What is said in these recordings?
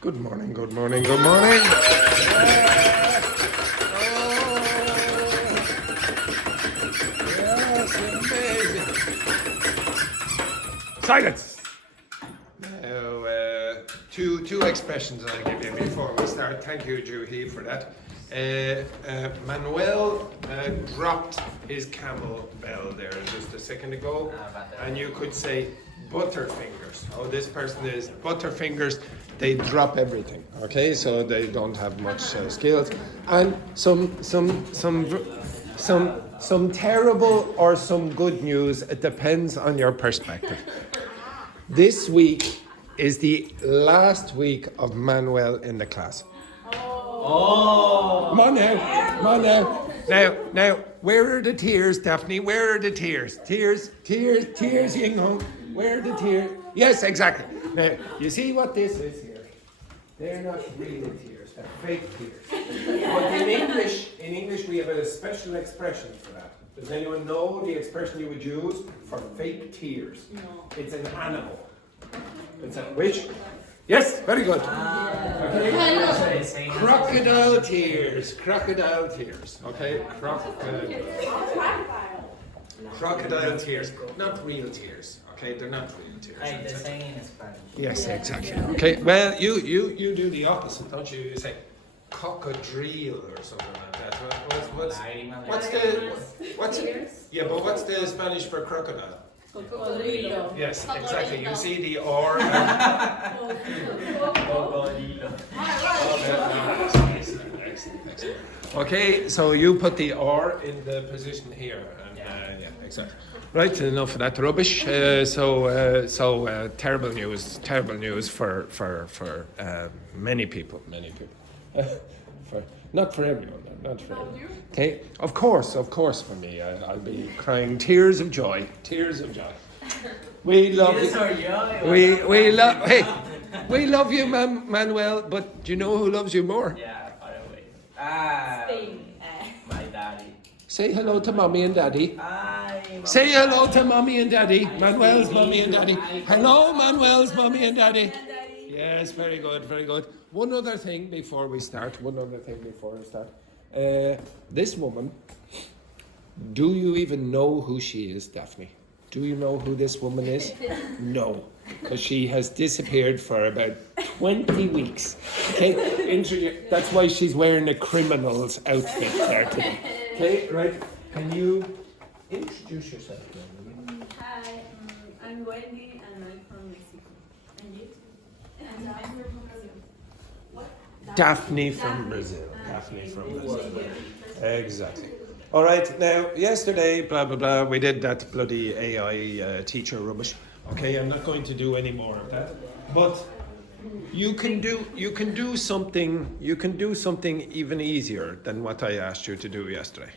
Good morning, good morning, good morning. Yes, amazing. Silence. Now, two expressions I'll give you before we start. Thank you, Juhi, for that. Manuel dropped his camel bell there just a second ago, and you could say butterfingers. Oh, this person is butterfingers. They drop everything. Okay, so they don't have much skills, and some terrible or some good news. It depends on your perspective. This week is the last week of Manuel in the class. Oh! Come on now, come on now. Now, where are the tears, Daphne? Where are the tears? Tears, Yinghong. Where are the tears? Yes, exactly. Now, you see what this is here? They're not real tears, they're fake tears. But in English we have a special expression for that. Does anyone know the expression you would use for fake tears? No. It's an animal. It's a which? Yes, very good. Okay. Crocodile tears. Okay, crocodile tears. Not real tears. Okay, they're not real tears. Like the saying in Spanish. Yes, exactly. Okay, well, you do the opposite, don't you? You say cocodrilo or something like that. What's yeah, but what's the Spanish for crocodile? Cocodrilo. Yes, exactly. You see the R. Excellent. Okay, so you put the R in the position here. And, yeah, exactly. Right, enough of that rubbish. Terrible news for many people. Not for everyone. Okay, of course for me. I'll be crying tears of joy. We love you. We love you, Manuel. But do you know who loves you more? Yeah, far away. Spain. My daddy. Say hello to mommy and daddy. Hi, Say hello to mommy and daddy. Manuel's mommy and daddy. Hello, Manuel's mommy and daddy. Yes, very good. One other thing before we start. This woman, do you even know who she is, Daphne? Do you know who this woman is? No, because she has disappeared for about 20 weeks. Okay, that's why she's wearing a criminal's outfit there today. Okay, right. Can you introduce yourself? Hi, I'm Wendy and I'm from Mexico. And you? And I'm from Brazil. What? Daphne from Brazil. Exactly. All right. Now, yesterday, blah blah blah, we did that bloody AI teacher rubbish. Okay, I'm not going to do any more of that. But you can do something even easier than what I asked you to do yesterday.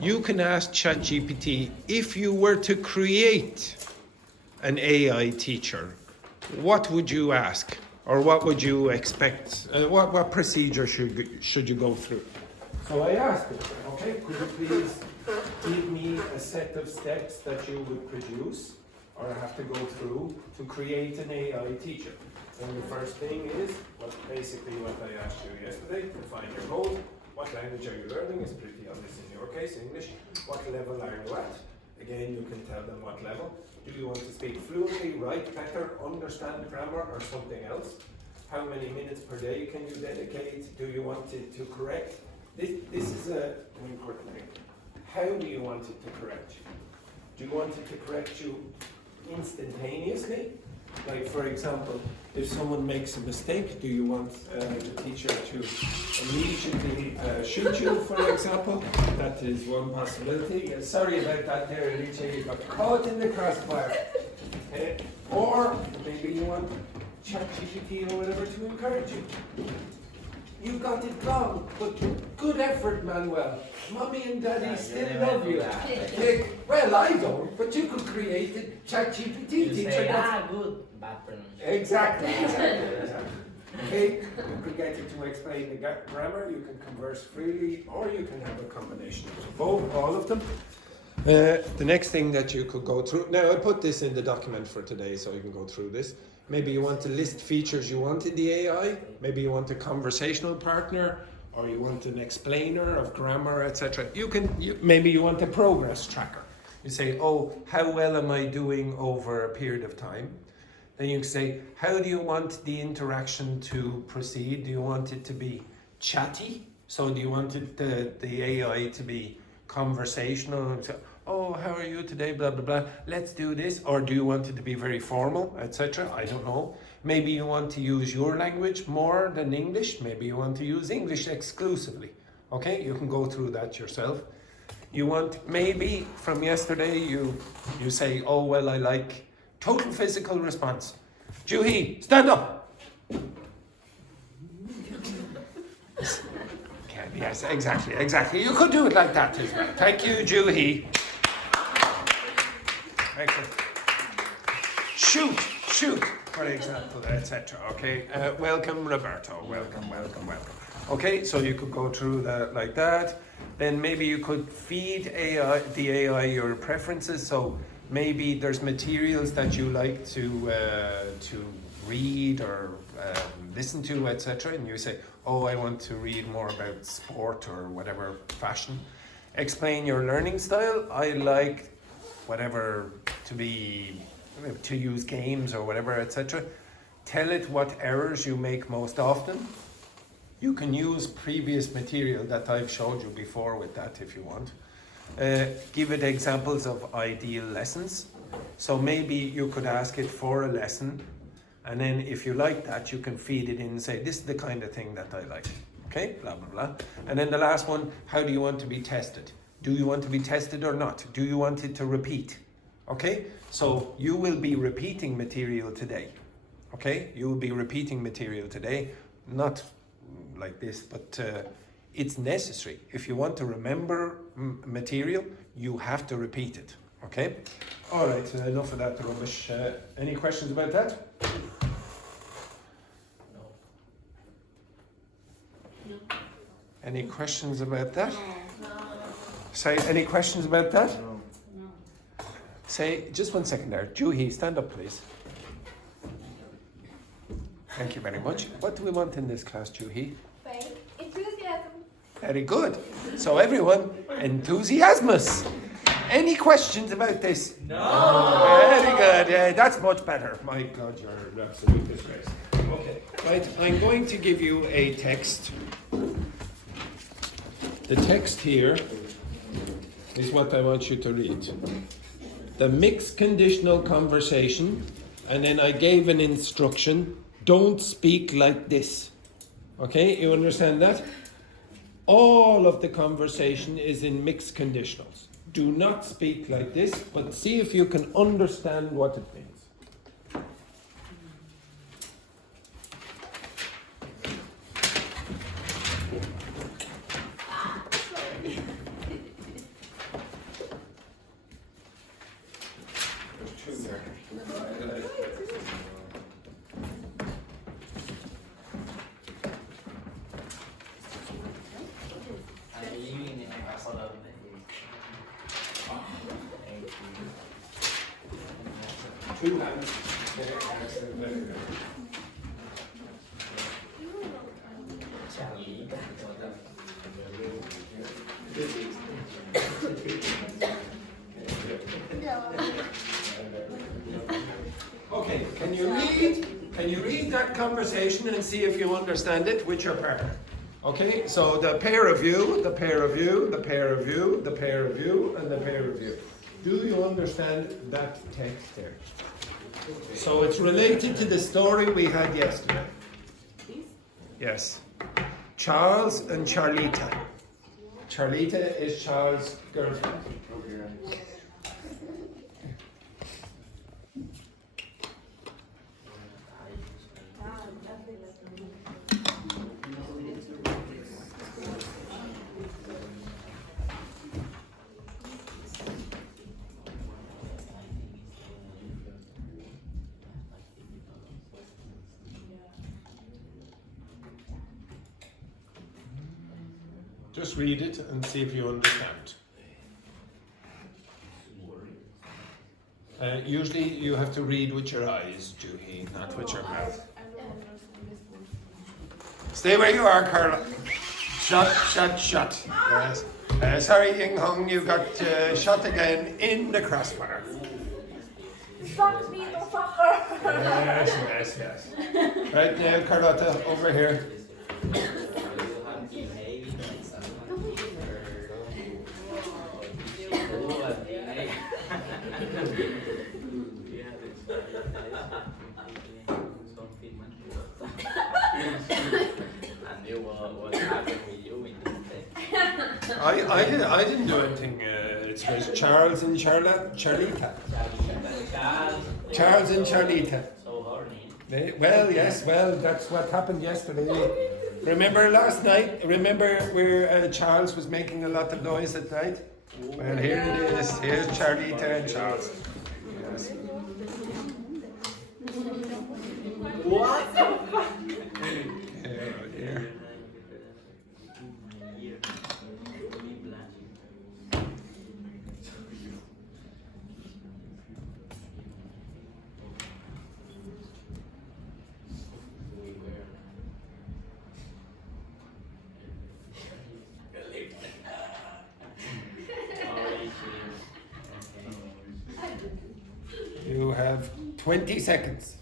You can ask ChatGPT if you were to create an AI teacher, what would you ask? Or what would you expect? What procedure should you go through? So I asked it, okay, could you please give me a set of steps that you would produce or have to go through to create an AI teacher? And the first thing is basically what I asked you yesterday, define your goals. What language are you learning? Is pretty obvious in your case, English. What level are you at? Again, you can tell them what level. Do you want to speak fluently, write better, understand grammar, or something else? How many minutes per day can you dedicate? Do you want it to correct? This is an important thing. How do you want it to correct you? Do you want it to correct you instantaneously? Like, for example, if someone makes a mistake, do you want the teacher to immediately shoot you, for example? That is one possibility. Sorry about that there, Alicia, you got caught in the crossfire. Or maybe you want ChatGPT or whatever to encourage you. You got it wrong, but good effort, Manuel. Mommy and Daddy still love you. Well, I don't, but you could create a ChatGPT teacher. Say, good, bad pronunciation. Exactly. Okay, you could get it to explain the grammar, you can converse freely, or you can have a combination of both, all of them. The next thing that you could go through, now I put this in the document for today so you can go through this. Maybe you want to list features you want in the AI. Maybe you want a conversational partner, or you want an explainer of grammar, etc. Maybe you want a progress tracker. You say, oh, how well am I doing over a period of time? Then you can say, how do you want the interaction to proceed? Do you want it to be chatty? So do you want the AI to be conversational and say, oh, how are you today, blah, blah, blah, let's do this? Or do you want it to be very formal, etc.? I don't know. Maybe you want to use your language more than English. Maybe you want to use English exclusively. Okay, you can go through that yourself. You want, maybe from yesterday, you say, oh, well, I like total physical response. Juhi, stand up. Yes, exactly. You could do it like that as well. Thank you, Juhi. Excellent. Shoot, for example, etc. Okay, welcome, Roberto. Welcome. Okay, so you could go through that like that. Then maybe you could feed the AI your preferences. So maybe there's materials that you like to read or listen to, etc. And you say, oh, I want to read more about sport or whatever, fashion. Explain your learning style. I like whatever to use games or whatever, etc. Tell it what errors you make most often. You can use previous material that I've showed you before with that if you want. Give it examples of ideal lessons. So maybe you could ask it for a lesson, and then if you like that, you can feed it in and say, this is the kind of thing that I like. Okay, blah, blah, blah. And then the last one, how do you want to be tested? Do you want to be tested or not? Do you want it to repeat? Okay, so you will be repeating material today. Okay, you will be repeating material today, not like this, but it's necessary. If you want to remember material, you have to repeat it. Okay? All right, enough of that rubbish. Any questions about that? No. Any questions about that? No. Say, any questions about that? No. No. Say, just 1 second there. Juhi, stand up, please. Thank you very much. What do we want in this class, Juhi? Fake enthusiasm. Very good. So everyone, enthusiasmus. Any questions about this? No. Very good. Yeah, that's much better. My God, you're an absolute disgrace. Okay. Right, I'm going to give you a text. The text here is what I want you to read. The mixed conditional conversation, and then I gave an instruction. Don't speak like this. Okay, you understand that? All of the conversation is in mixed conditionals. Do not speak like this, but see if you can understand what it means. There's two there. Two hands. Okay, can you read that conversation and see if you understand it with your partner? Okay, so the pair of you, the pair of you, the pair of you, the pair of you, and the pair of you. Do you understand that text there? So it's related to the story we had yesterday. Yes. Charles and Charlita. Charlita is Charles' girlfriend. Just read it and see if you understand. Usually you have to read with your eyes, Juhi, not with your mouth. Stay where you are, Carla. Shut, shut, shut. Yes. Sorry, Ying Hong, you got shot again in the crossbar. Fuck me, don't fuck her. Yes, yes, yes. Right now, Carlotta, over here. I didn't do anything. It was Charles and Charlita. Charles and Charlita. So horny. Well, yes, well, that's what happened yesterday. Remember last night? Remember where Charles was making a lot of noise at night? Well, here it is. Here's Charlita and Charles. Yes. What? Oh, dear. You have 20 seconds.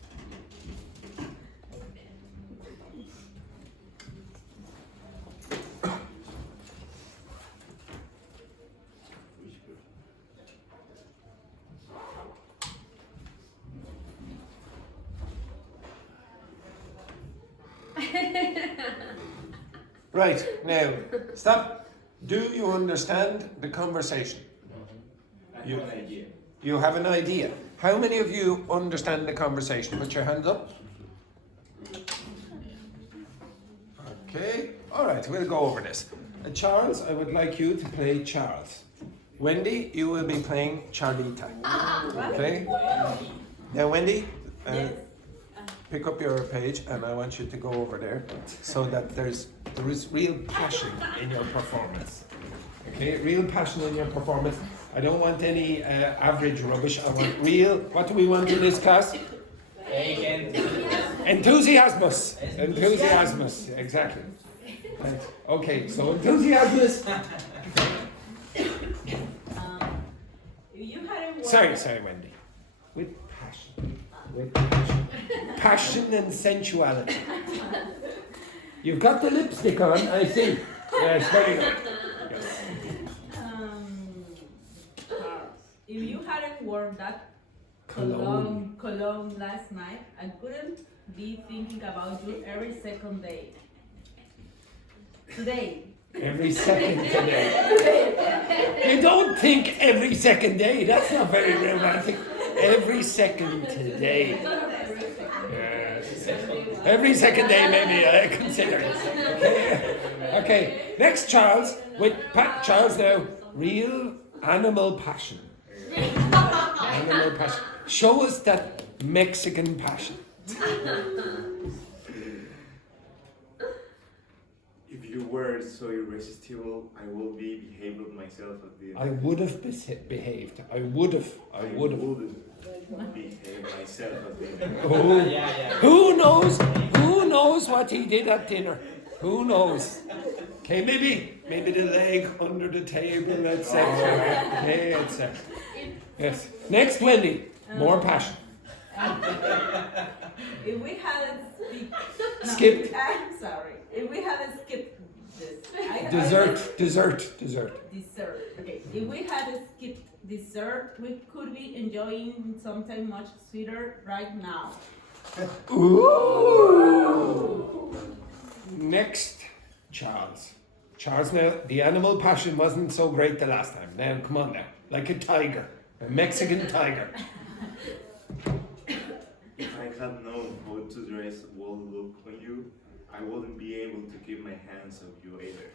Right, now, stop. Do you understand the conversation? You, you have an idea. How many of you understand the conversation? Put your hand up. Okay, all right, we'll go over this. Charles, I would like you to play Charles. Wendy, you will be playing Charlita. Okay? Now, Wendy, pick up your page and I want you to go over there so that there is real passion in your performance. Okay, real passion in your performance. I don't want any average rubbish. I want real. What do we want in this class? Enthusiasmus. Enthusiasmus. Exactly. Right. Okay, so enthusiasmus. Sorry, Wendy. With passion. With passion. Passion and sensuality. You've got the lipstick on, I see. Yes, very good. Yes. If you hadn't worn that cologne last night, I couldn't be thinking about you every second day. Today. Every second today. You don't think every second day. That's not very romantic. Every second today. Yes. Every second day, maybe I consider it. Okay. Okay. Next, Charles. With Charles now. Real animal passion. Animal passion. Show us that Mexican passion. If you were so irresistible, I will behave myself at the end. I would have behaved. I would have. Behave myself at the end. Oh. Who knows? Who knows what he did at dinner? Who knows? Okay, maybe the leg under the table, etc. Okay, etc. Yes. Next, Wendy. More passion. If we hadn't Skipped. I'm sorry. If we hadn't skipped this. Dessert. Dessert. Okay. If we hadn't skipped dessert, we could be enjoying something much sweeter right now. Ooh. Next, Charles. Charles, now, the animal passion wasn't so great the last time. Now, come on now. Like a tiger. A Mexican tiger. If I had known how to dress would look on you, I wouldn't be able to keep my hands off you either.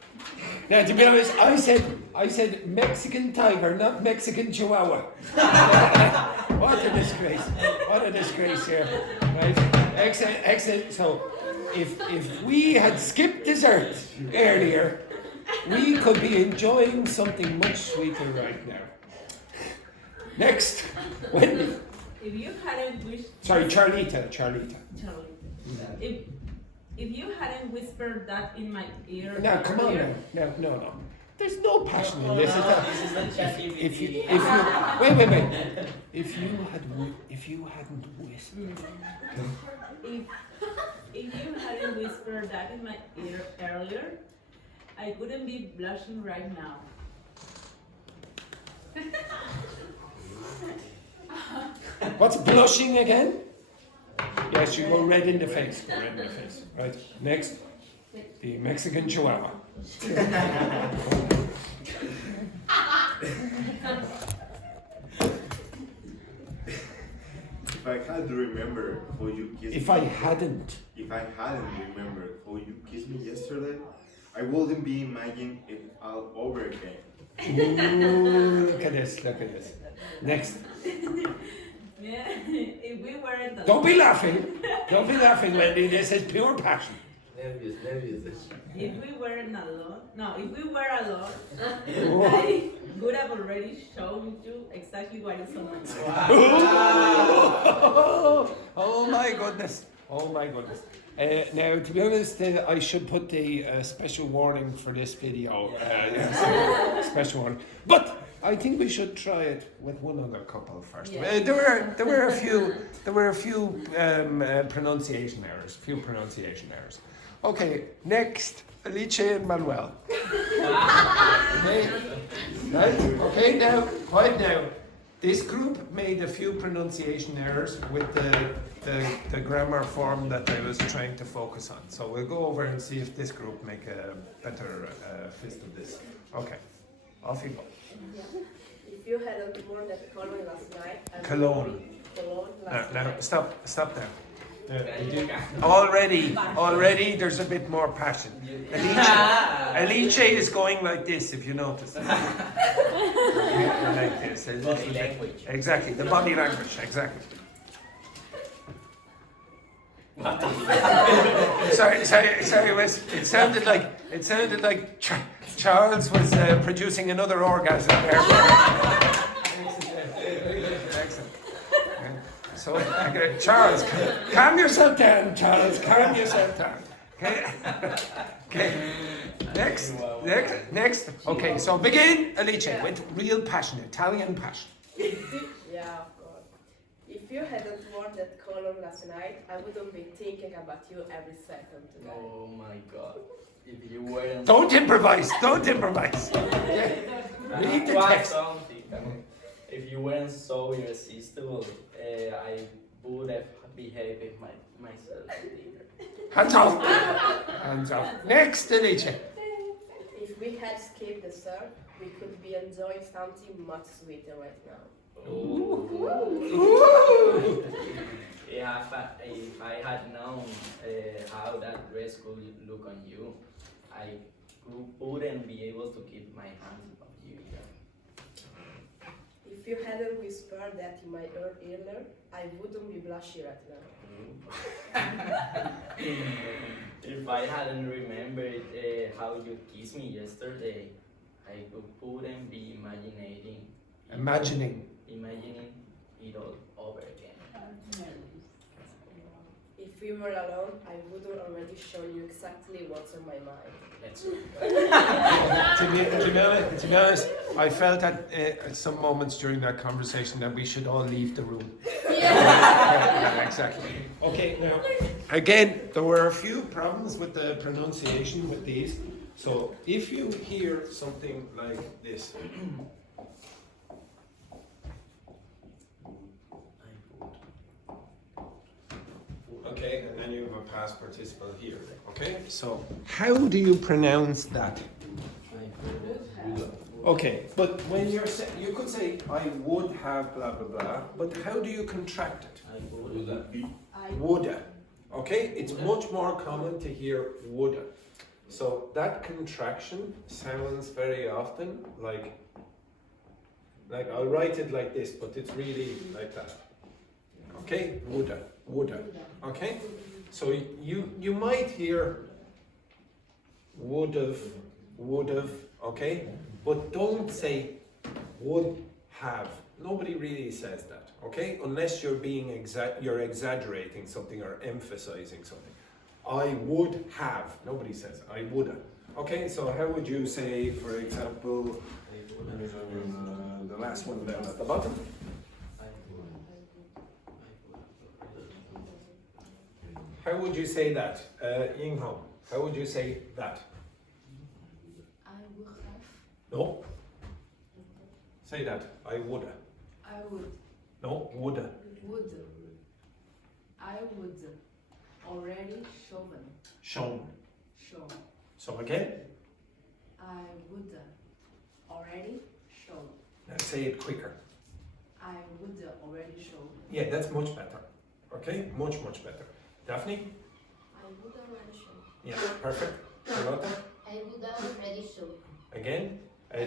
Now, to be honest, I said Mexican tiger, not Mexican chihuahua. What a disgrace. What a disgrace here. Right? Excellent. So, if we had skipped dessert earlier, we could be enjoying something much sweeter right now. Next, Wendy. If you hadn't wished. Sorry, Charlita. Charlie. If you hadn't whispered that in my ear. Now, come on earlier, now. No. There's no passion in this. This is not ChatGPT. If you wait. If you hadn't whispered. If you hadn't whispered that in my ear earlier, I wouldn't be blushing right now. What's blushing again? Yes, you go red in the face. Red in the face. Right. Next, the Mexican Chihuahua. If I had remembered how you kissed If me, I hadn't. remembered how you kissed me yesterday, I wouldn't be imagining it all over again. Ooh, look at this. Next. Yeah, if we weren't alone. Don't be laughing, Wendy. This is pure passion. Nervous. If we weren't alone, if we were alone, I would have already shown you exactly what is on my mind. Oh my goodness. Now, to be honest, I should put the special warning for this video. Yes, special warning. But I think we should try it with one other couple first. Yeah. There were a few pronunciation errors. Okay, next, Alice and Manuel. Okay, right? Okay, now, quiet now. This group made a few pronunciation errors with the grammar form that I was trying to focus on. So we'll go over and see if this group make a better fist of this. Okay, off you go. If you hadn't worn that cologne last night, Cologne. Now, stop there. Already there's a bit more passion. Alice is going like this, if you notice. Like this. A little Body bit. language. Exactly, the body language, exactly. Sorry, Wes. It sounded like Charles was producing another orgasm there. Excellent. So, Charles, calm yourself down, Charles. Calm yourself down. Okay. Next. Okay, so begin, Alice, with real passion, Italian passion. Yeah, of course. If you hadn't worn that cologne last night, I wouldn't be thinking about you every second today. Oh my god. If you weren't. Don't improvise. Read the text. Something. If you weren't so irresistible, I would have behaved myself later. Hands off. Next, Alice. If we had skipped dessert, we could be enjoying something much sweeter right now. Ooh. Yeah, if I had known how that dress could look on you, I wouldn't be able to keep my hands off you. Yeah. If you hadn't whispered that in my ear earlier, I wouldn't be blushing right now. If I hadn't remembered how you kissed me yesterday, I wouldn't be imagining it all over again. If we were alone, I would have already shown you exactly what's on my mind. Let's go. To be honest, I felt at some moments during that conversation that we should all leave the room. Yeah, exactly. Okay, now, again, there were a few problems with the pronunciation with these. So if you hear something like this, okay, and then you have a past participle here. Okay, so how do you pronounce that? Okay, but when you're saying, you could say, I would have blah blah blah, but how do you contract it? Woulda. Okay, it's much more common to hear woulda. So that contraction sounds very often like I'll write it like this, but it's really like that. Okay, woulda. Okay, so you might hear would've. Okay, but don't say would have Nobody really says that, okay? Unless you're you're exaggerating something or emphasizing something. I would have. Nobody says I woulda. Okay, so how would you say, for example, the last one down at the bottom? How would you say that? Yinghong, how would you say that? I would have. No. Say that. I woulda. I would. No, woulda. Would. I would already shown. Shown. Shown. So again, I would already shown. now say it quicker. I would already shown. Yeah, that's much better. Okay, much better. Daphne? I would already show. Yeah, perfect. Charlotte? I would already show. Again?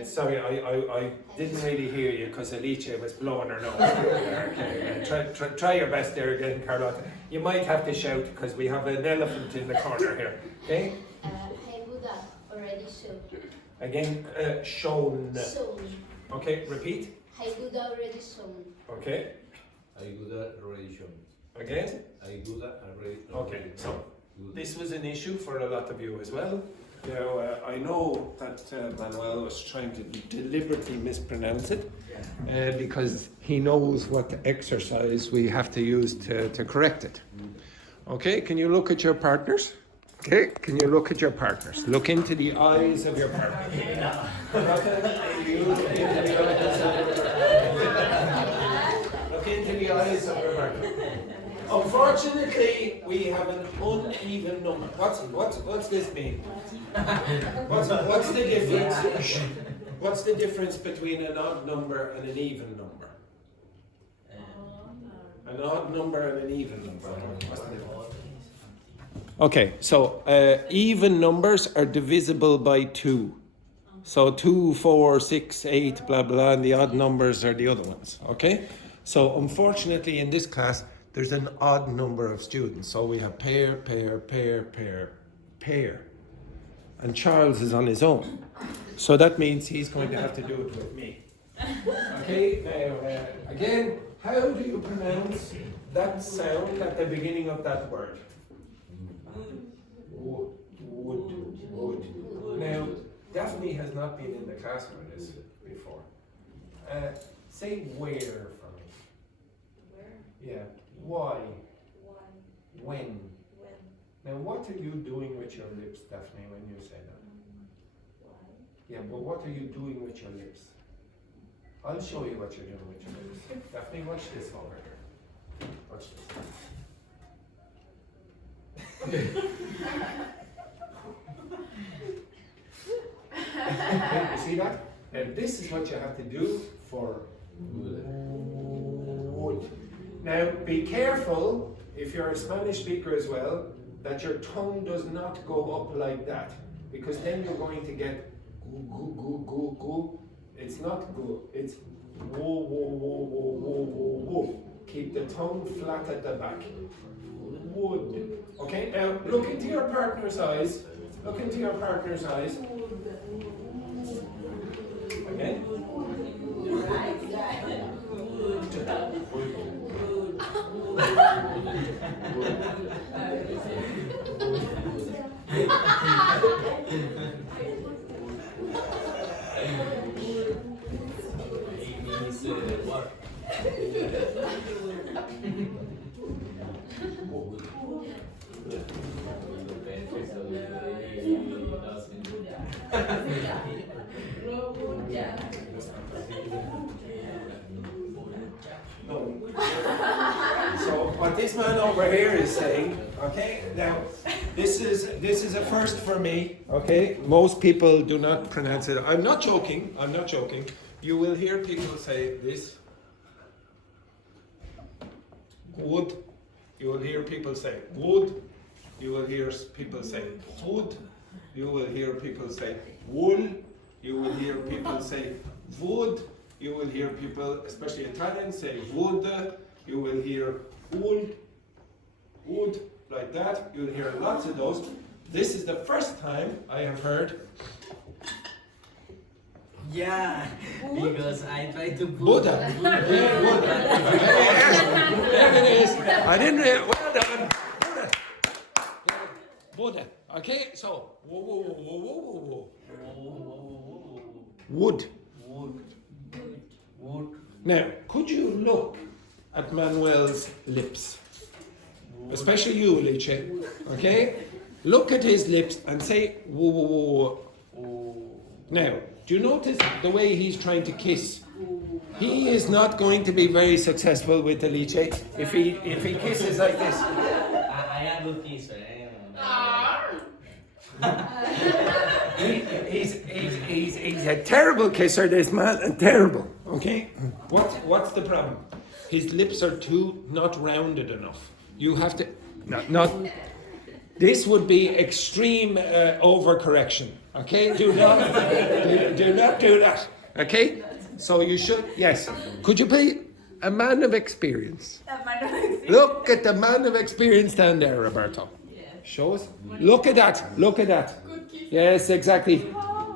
Sorry, I didn't really hear you because Alicia was blowing her nose. Okay, try your best there again, Carlotta. You might have to shout because we have an elephant in the corner here. Okay? I would already show. Again, shown. Shown. Okay, repeat. I would already shown. Okay, I would already shown. again. I would already. Okay, so this was an issue for a lot of you as well. Now, I know that Manuel was trying to deliberately mispronounce it because he knows what exercise we have to use to correct it. Okay, can you look at your partners? Okay, can you look at your partners? Look into the eyes of your partner. Look into the eyes of your partner. Unfortunately, we have an uneven number. What's this mean? What's the difference? What's the difference between an odd number and an even number? An odd number and an even number. What's the difference? Okay, so even numbers are divisible by 2. So 2, 4, 6, 8, blah, blah, and the odd numbers are the other ones, okay? So unfortunately in this class, there's an odd number of students. So we have pair, pair, pair, pair, pair. And Charles is on his own. So that means he's going to have to do it with me. Okay, now, again, how do you pronounce that sound at the beginning of that word? Would. Now, Daphne has not been in the class with us before. Say where for me. Where? Yeah. Why? Why? When. When? Now, what are you doing with your lips, Daphne, when you say that? Why? Yeah, but what are you doing with your lips? I'll show you what you're doing with your lips. Daphne, watch this over here. Watch this. Okay, you see that? And this is what you have to do for would. Now, be careful, if you're a Spanish speaker as well, that your tongue does not go up like that. Because then you're going to get goo, goo, goo, goo, goo. It's not goo, it's woo, woo, woo, woo, woo, woo, woo. Keep the tongue flat at the back. Would. Okay, now look into your partner's eyes. Look into your partner's eyes. Again. No. So what this man over here is saying, okay, now this is a first for me, okay? Most people do not pronounce it. I'm not joking. You will hear people say this. Would. You will hear people say would. You will hear people say would. You will hear people say wool. You will hear people say would. You will hear people, especially Italians, say would. You will hear would, like that. You'll hear lots of those. This is the first time I have heard Yeah, because I try to put Buddha. Yeah, Buddha. There it is. I didn't. Well done. Buddha. Buddha. Okay, so whoa. Wood. Wood. Now, could you look at Manuel's lips? Especially you, Alice. Okay? Look at his lips and say whoa. Now, do you notice the way he's trying to kiss? He is not going to be very successful with Alice if he kisses like this. I am good kisser. He's a terrible kisser, this man, terrible. Okay? What's the problem? His lips are not rounded enough. You have to not. This would be extreme overcorrection. Okay? Do not do that. Okay? So you should. Yes. Could you please? A man of experience. Look at the man of experience down there, Roberto. Show us. Look at that. Yes, exactly.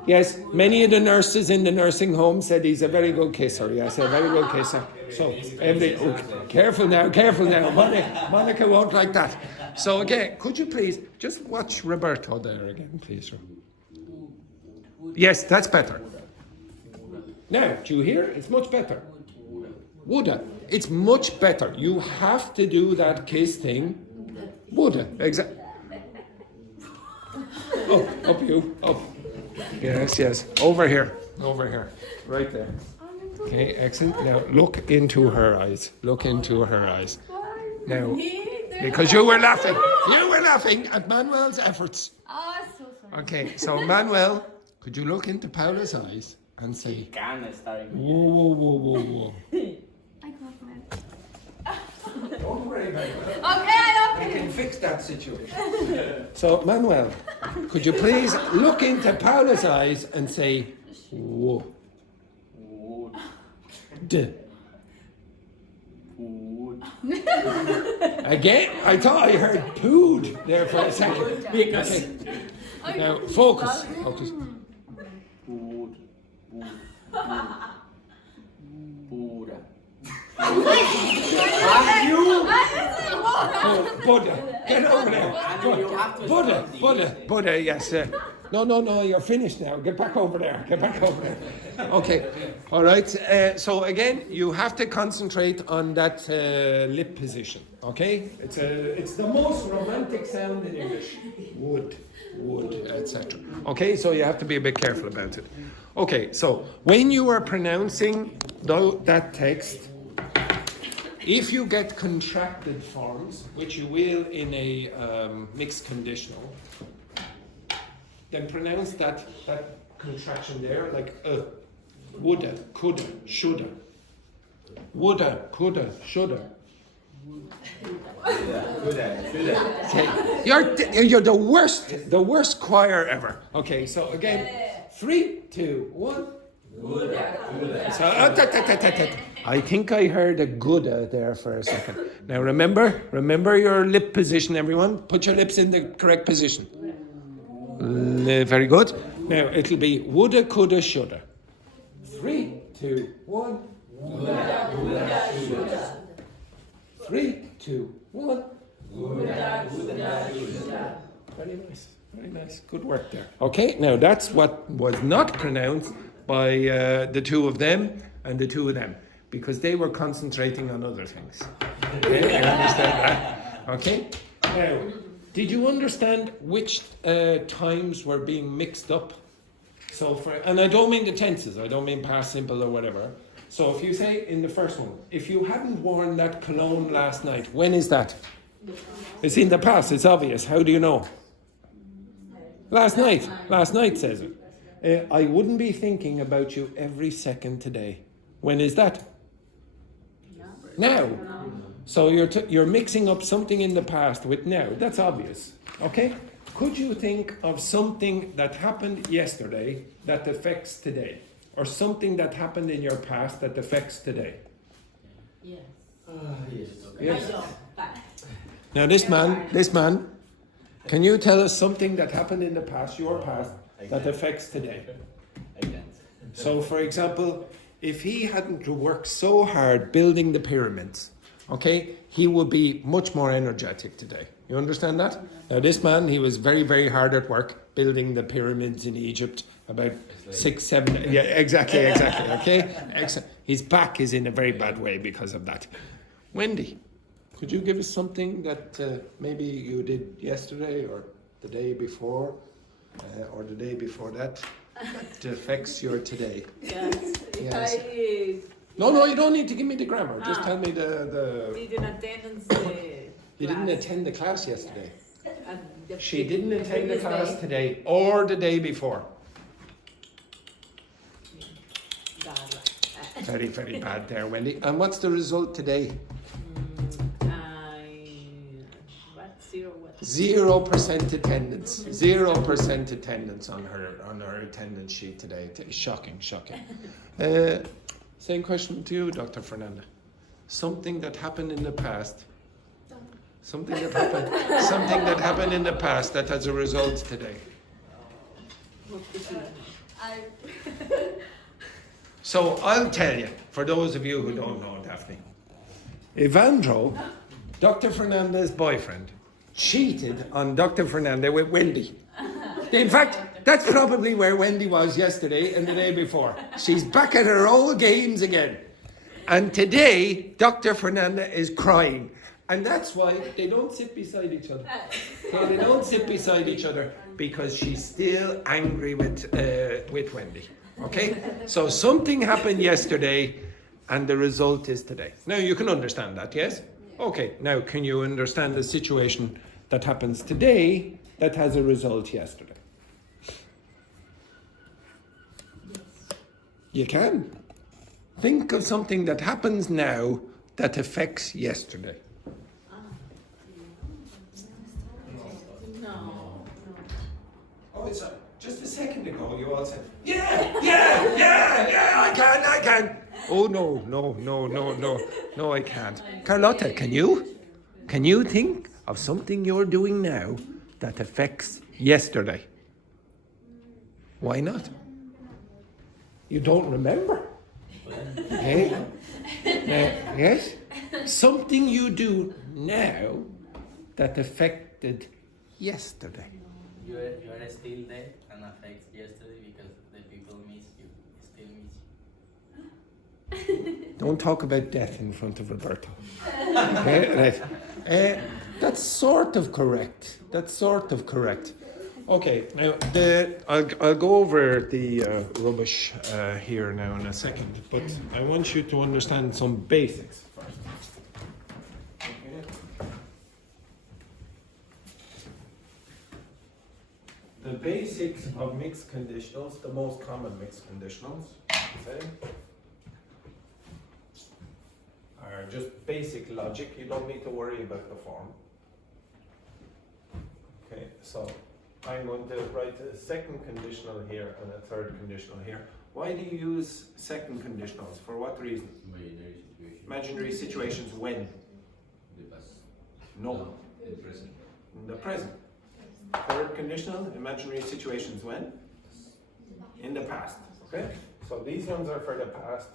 Yes, many of the nurses in the nursing home said he's a very good kisser. Yes, a very good kisser. So, careful now. Monica won't like that. So again, could you please just watch Roberto there again, please? Yes, that's better. Now, do you hear? It's much better. Woulda. It's much better. You have to do that kiss thing. Woulda. Exactly. Oh, up you. Up. Yes. Over here. Right there. Okay, excellent. Now look into her eyes. Now, because you were laughing at Manuel's efforts. Oh, so sorry. Okay, so Manuel, could you look into Paula's eyes and say, Can start. whoa. I got mad. Don't worry about it. Okay, We can fix that situation. So, Manuel, could you please look into Paula's eyes and say, whoa. Again, I thought I heard pooed there for a second. Okay. Now, focus. Oh, Buddha, get over there. Buddha, yes. No, you're finished now. Get back over there. Okay, all right. So again, you have to concentrate on that lip position, okay? It's the most romantic sound in English. Wood, etc. Okay, so you have to be a bit careful about it. Okay, so when you are pronouncing that text, if you get contracted forms, which you will in a mixed conditional, then pronounce that contraction there like woulda, coulda, shoulda. Woulda, coulda, shoulda. Okay, you're the worst choir ever. Okay, so again, 3, 2, 1. So, I think I heard a Gouda there for a second. Now remember your lip position, everyone. Put your lips in the correct position. Very good. Now it'll be woulda, coulda, shoulda. 3, 2, 1. Woulda, shoulda. 3, 2, 1. Very nice. Good work there. Okay, now that's what was not pronounced by the two of them and the two of them, because they were concentrating on other things. Okay, I understand that. Okay, now, did you understand which times were being mixed up? So and I don't mean the tenses, I don't mean past simple or whatever. So if you say in the first one, if you hadn't worn that cologne last night, when is that? It's in the past, it's obvious. How do you know? Last night says it. I wouldn't be thinking about you every second today. When is that? Now. So you're mixing up something in the past with now. That's obvious. Okay? Could you think of something that happened yesterday that affects today? Or something that happened in your past that affects today? Yes. Yes. Now this man, can you tell us something that happened in the past, your past, that affects today? I can't. So, for example, if he hadn't worked so hard building the pyramids, okay, he would be much more energetic today. You understand that? Now, this man, he was very, very hard at work building the pyramids in Egypt. About 6, 7, yeah, exactly, okay? Excellent. His back is in a very bad way because of that. Wendy, could you give us something that maybe you did yesterday or the day before or the day before that affects your today? Yes. Yes. I No, you don't need to give me the grammar. Just tell me the. did an attendance. You didn't attend the class yesterday. Yes. She didn't attend the class today or the day before. Very, very bad there, Wendy. And what's the result today? What? Zero what? 0% attendance. 0% attendance on her attendance sheet today. Shocking. Same question to you, Dr. Fernanda. Something that happened in the past. Something that happened in the past that has a result today. So I'll tell you, for those of you who don't know, Daphne, Evandro, Dr. Fernanda's boyfriend, cheated on Dr. Fernanda with Wendy. In fact, that's probably where Wendy was yesterday and the day before. She's back at her old games again. And today, Dr. Fernanda is crying. And that's why they don't sit beside each other. So they don't sit beside each other because she's still angry with Wendy. Okay? So something happened yesterday and the result is today. Now you can understand that, yes? Okay, now can you understand the situation that happens today that has a result yesterday? Yes. You can. Think of something that happens now that affects yesterday. No. Oh, it's just a second ago you all said, yeah, I can. Oh, no, I can't. Carlotta, can you? Can you think of something you're doing now that affects yesterday? Why not? You don't remember? Okay? Yes? Something you do now that affected yesterday. You are still there and affects yesterday because the people miss you, still miss you. Don't talk about death in front of Roberto. Okay, right. That's sort of correct. Okay, now I'll go over the rubbish here now in a second, but I want you to understand some basics first. Okay. The basics of mixed conditionals, the most common mixed conditionals, say, are just basic logic. You don't need to worry about the form. Okay, so I'm going to write a second conditional here and a third conditional here. Why do you use second conditionals? For what reason? Imaginary situations when? The past. No. The present. In the present. Third conditional, imaginary situations when? In the past. Okay? So these ones are for the past.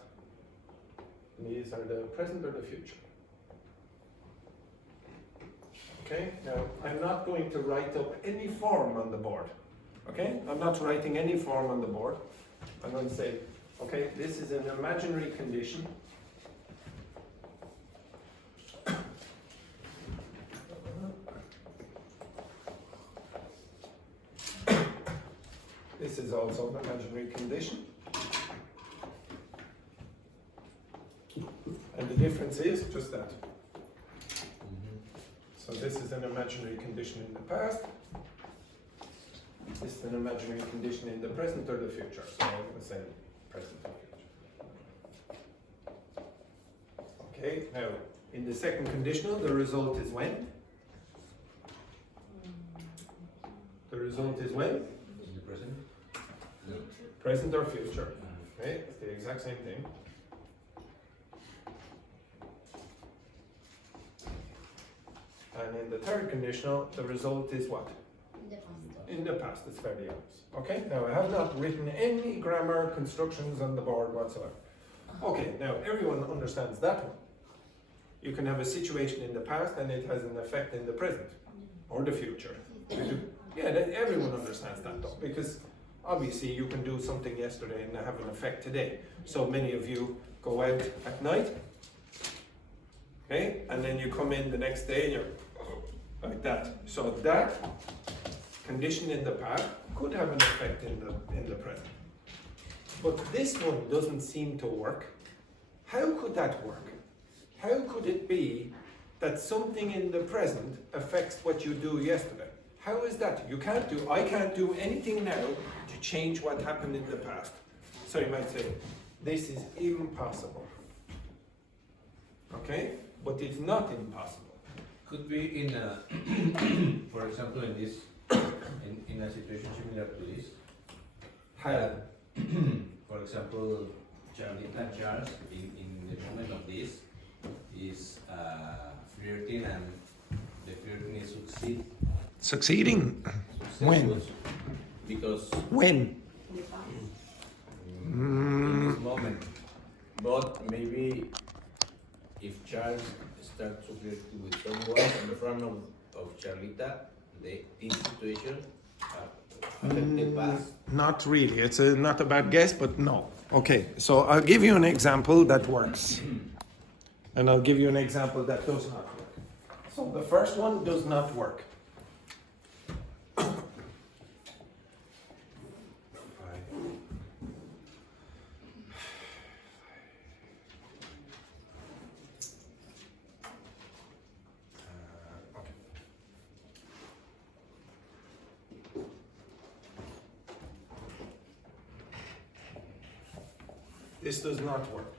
These are the present or the future. Okay? Now, I'm not going to write up any form on the board. Okay? I'm not writing any form on the board. I'm going to say, okay, this is an imaginary condition. This is also an imaginary condition. And the difference is just that. So this is an imaginary condition in the past. This is an imaginary condition in the present or the future. So I'm going to say present or future. Okay, now in the second conditional, the result is when? The result is when? In the present. No. Present or future. Okay, it's the exact same thing. And in the third conditional, the result is what? In the past. In the past, it's fairly obvious. Okay, now I have not written any grammar constructions on the board whatsoever. Okay, now everyone understands that one. You can have a situation in the past and it has an effect in the present or the future. Yeah, everyone understands that though, because obviously you can do something yesterday and have an effect today. So many of you go out at night, okay, and then you come in the next day and you're like that. So that condition in the past could have an effect in the present. But this one doesn't seem to work. How could that work? How could it be that something in the present affects what you do yesterday? How is that? I can't do anything now to change what happened in the past. So you might say, this is impossible. Okay? But it's not impossible. Could be in a, for example, in this, in a situation similar to this. How? For example, Charlie and Charles, in the moment of this, is flirting, and the flirting is Succeeding? When? Because When? in this moment. But maybe if Charles starts to flirt with someone in the front of Charlita, this situation affect the past. Not really. It's not a bad guess, but no. Okay, so I'll give you an example that works. And I'll give you an example that does not work. So the first one does not work. This does not work.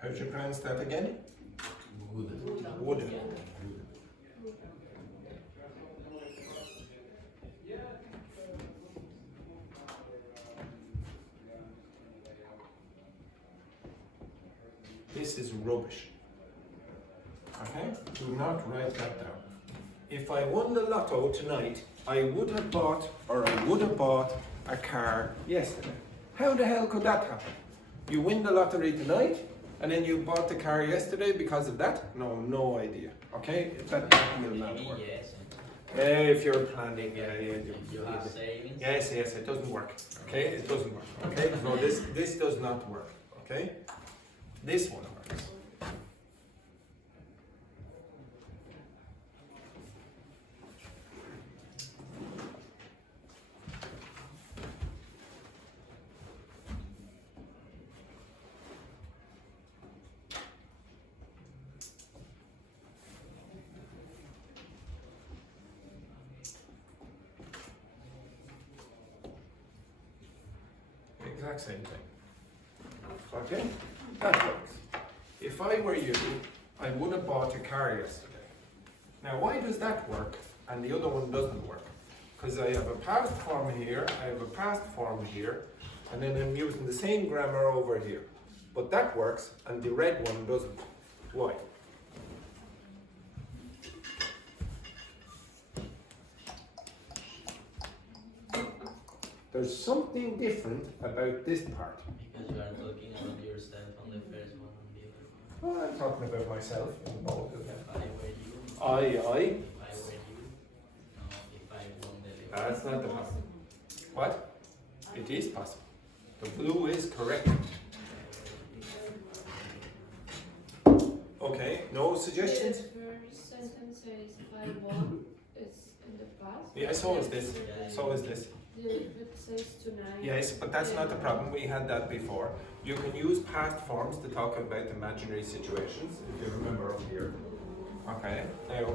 How'd you pronounce that again? Would. This is rubbish. Okay? Do not write that down. If I won the lotto tonight, I would have bought a car yesterday. How the hell could that happen? You win the lottery tonight, and then you bought the car yesterday because of that? No idea. Okay? That will not work. Yes. If you're planning, You have savings. Yes, it doesn't work. Okay, it doesn't work. Okay, no, this does not work. Okay, this one works. Exact same thing. Okay, that works. If I were you, I would have bought a car yesterday. Now, why does that work and the other one doesn't work? Because I have a past form here, I have a past form here, and then I'm using the same grammar over here. But that works and the red one doesn't. Why? There's something different about this part. Because you are talking about yourself on the first one and the other one. Well, I'm talking about myself in both of them. If I were you. I. If I were you. No, if I won the lottery. That's not the problem. What? It is possible. The blue is correct. Okay, no suggestions? The first sentence says I won. It's in the past. Yeah, so is this. So is this. It says tonight. Yes, but that's not the problem. We had that before. You can use past forms to talk about imaginary situations, if you remember up here. Okay, now,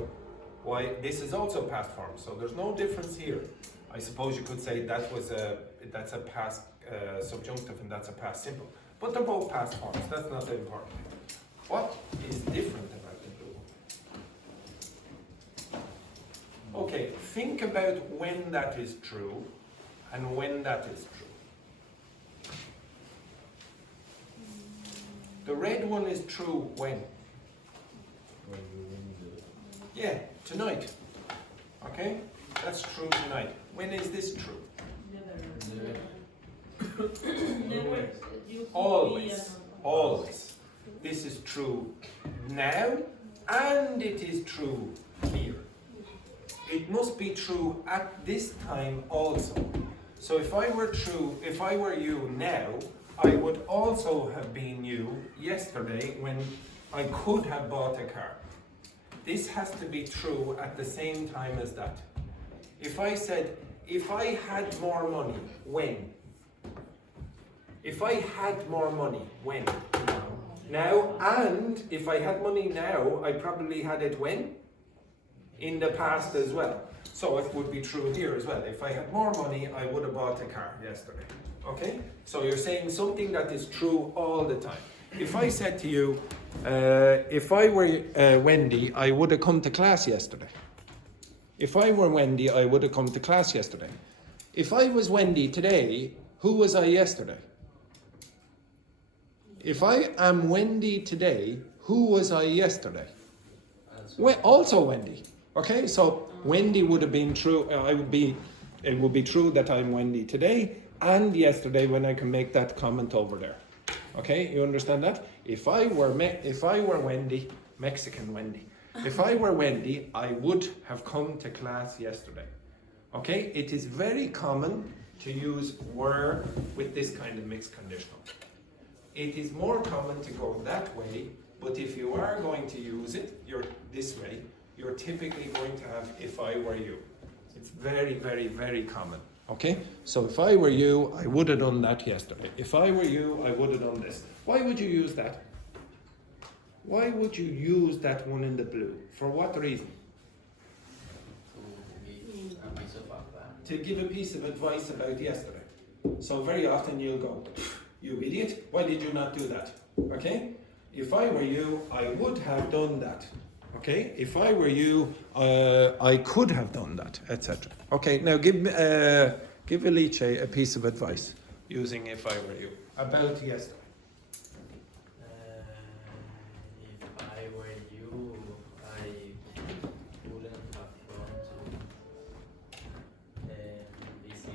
why this is also past form, so there's no difference here. I suppose you could say that's a past subjunctive and that's a past simple. But they're both past forms, that's not important. What is different about the blue one? Okay, think about when that is true and when that is true. The red one is true when? When you win Yeah, tonight. Okay? That's true tonight. When is this true? Never. You could be Always. another. Always. This is true now, and it is true here. It must be true at this time also. So if I were you now, I would also have been you yesterday when I could have bought a car. This has to be true at the same time as that. If I said, if I had more money, when? If I had more money, when? Now, and if I had money now, I probably had it when? In the past as well. So it would be true here as well. If I had more money, I would have bought a car yesterday. Okay? So you're saying something that is true all the time. If I said to you, if I were Wendy, I would have come to class yesterday. If I were Wendy, I would have come to class yesterday. If I was Wendy today, who was I yesterday? If I am Wendy today, who was I yesterday? Also Wendy. Okay, so Wendy would have been true. It would be true that I'm Wendy today and yesterday when I can make that comment over there. Okay, you understand that? If I were Wendy, Mexican Wendy, if I were Wendy, I would have come to class yesterday. Okay, it is very common to use were with this kind of mixed conditional. It is more common to go that way, but if you are going to use it, this way, you're typically going to have if I were you. It's very, very, very common. Okay? So if I were you, I would have done that yesterday. If I were you, I would have done this. Why would you use that? Why would you use that one in the blue? For what reason? To give a piece of advice. To give a piece of advice about yesterday. So very often you'll go, you idiot, why did you not do that? Okay? If I were you, I would have done that. Okay? If I were you, I could have done that, etc. Okay, now give Alice a piece of advice using if I were you about yesterday. If I were you, I wouldn't have gone to visit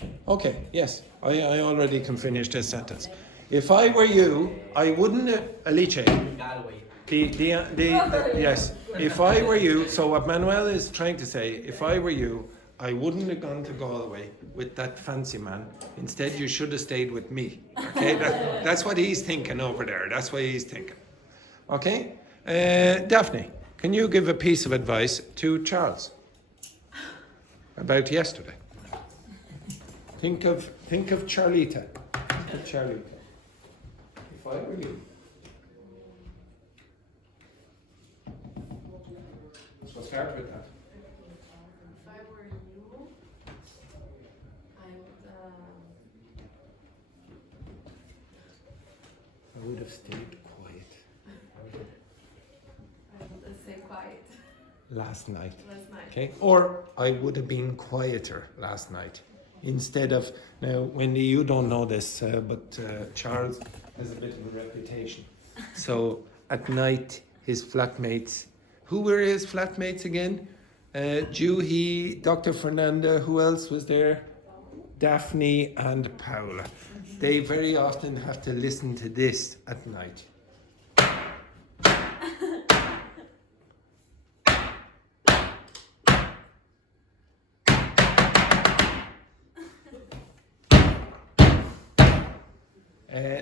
the... Okay, yes, I already can finish this sentence. If I were you, I wouldn't... Alice. Galway. Yes, if I were you, so what Manuel is trying to say, if I were you, I wouldn't have gone to Galway with that fancy man. Instead, you should have stayed with me. Okay, that's what he's thinking over there. That's what he's thinking. Okay, Daphne, can you give a piece of advice to Charles about yesterday? Think of Charlita. Think of Charlita. If I were you. So start with that. If I were you, I would have stayed quiet. I would say quiet Last night. last night. Okay? Or I would have been quieter last night. Instead of, now Wendy, you don't know this, but Charles has a bit of a reputation. So at night, his flatmates, who were his flatmates again? Juhi, Dr. Fernanda, who else was there? Daphne and Paula. They very often have to listen to this at night.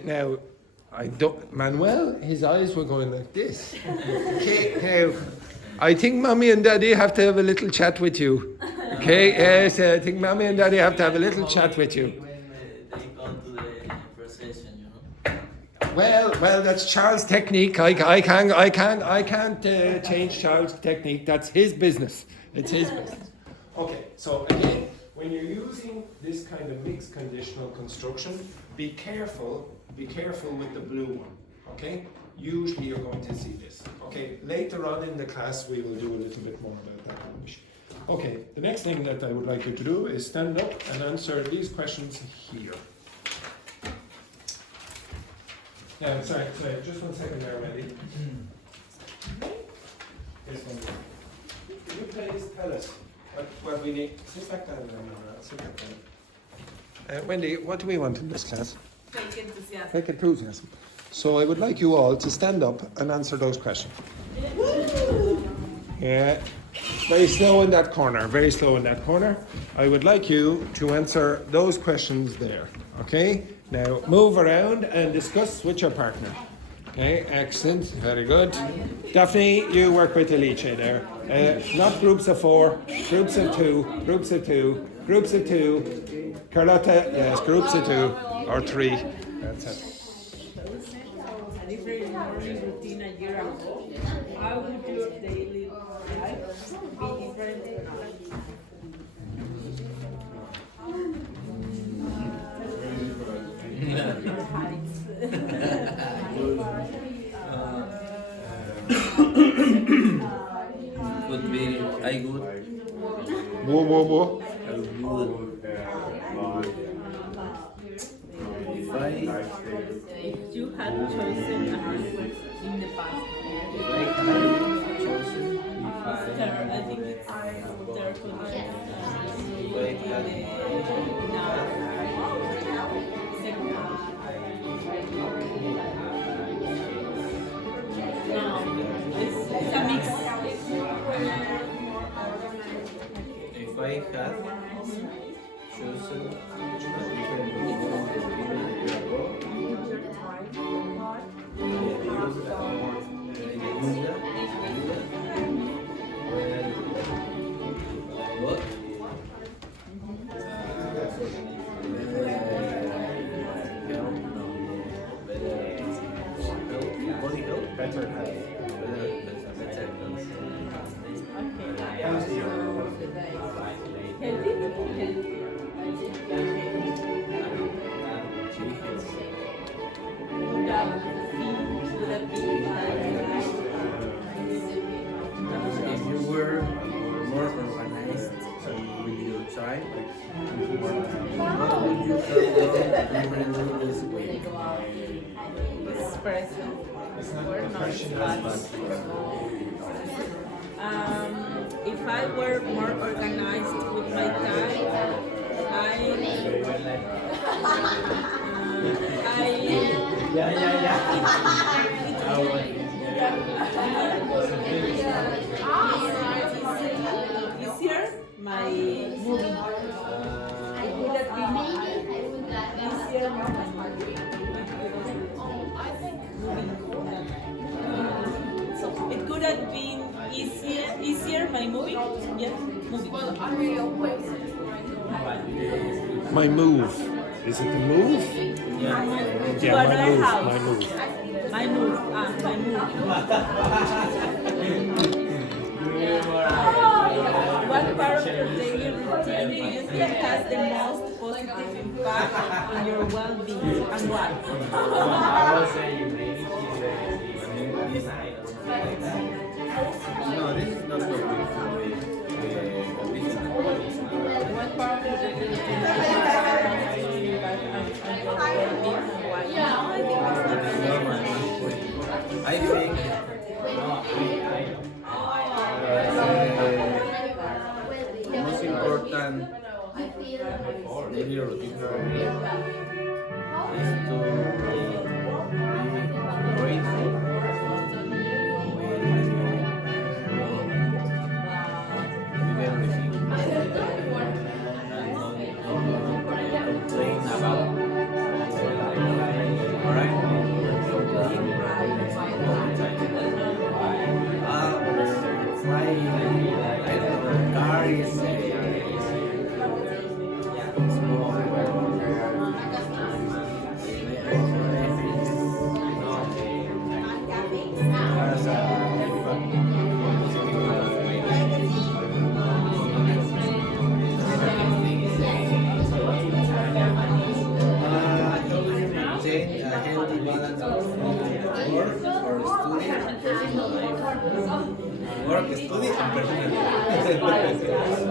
Now, Manuel, his eyes were going like this. Okay, now, I think Mommy and Daddy have to have a little chat with you. Okay, yes, I think Mommy and Daddy have to have a little chat with you. When they come to the procession, you know. Well, that's Charles' technique. I can't change Charles' technique. That's his business. It's his business. Okay, so again, when you're using this kind of mixed conditional construction, be careful with the blue one, okay? Usually you're going to see this. Okay, later on in the class we will do a little bit more about that. Okay, the next thing that I would like you to do is stand up and answer these questions here. Sorry, just 1 second there, Wendy. This one. Can you please tell us what we need? Sit back down there, sit back down. Wendy, what do we want in this class? Fake enthusiasm. Fake enthusiasm. So I would like you all to stand up and answer those questions. Yeah. Very slow in that corner, very slow in that corner. I would like you to answer those questions there, okay? Now move around and discuss with your partner. Okay, excellent, very good. Daphne, you work with Alice there. Not groups of 4, groups of 2, groups of 2, groups of 2. Carlotta, yes, groups of 2 or 3. That's it. A different morning routine a year ago. How would your daily life be different now? Could be I would. Whoa. I would. If You had chosen a husband in the past. I had chosen, I think it's their condition. if I had It's a mix. If I had chosen a different what? Body health? Better health. If you were more organized with your child, what would you have done differently this week? Expression. If I were more organized with my time, easier my moving. It would have been easier my it could have been easier my moving. Yeah, moving. My move. Is it a move? Yeah. To My another move. house. My move. My move. My move. What part of your daily routine do you think has the most positive impact on your well-being and why? No, this is not what What part of your daily routine has the most positive impact on your well-being and why? I think the most important daily routine for me is to be grateful with everything and not complain about. Alright? Complain all the time. I don't know, car is maintain a healthy balance between work or study and personal life. Work, study, and personal life.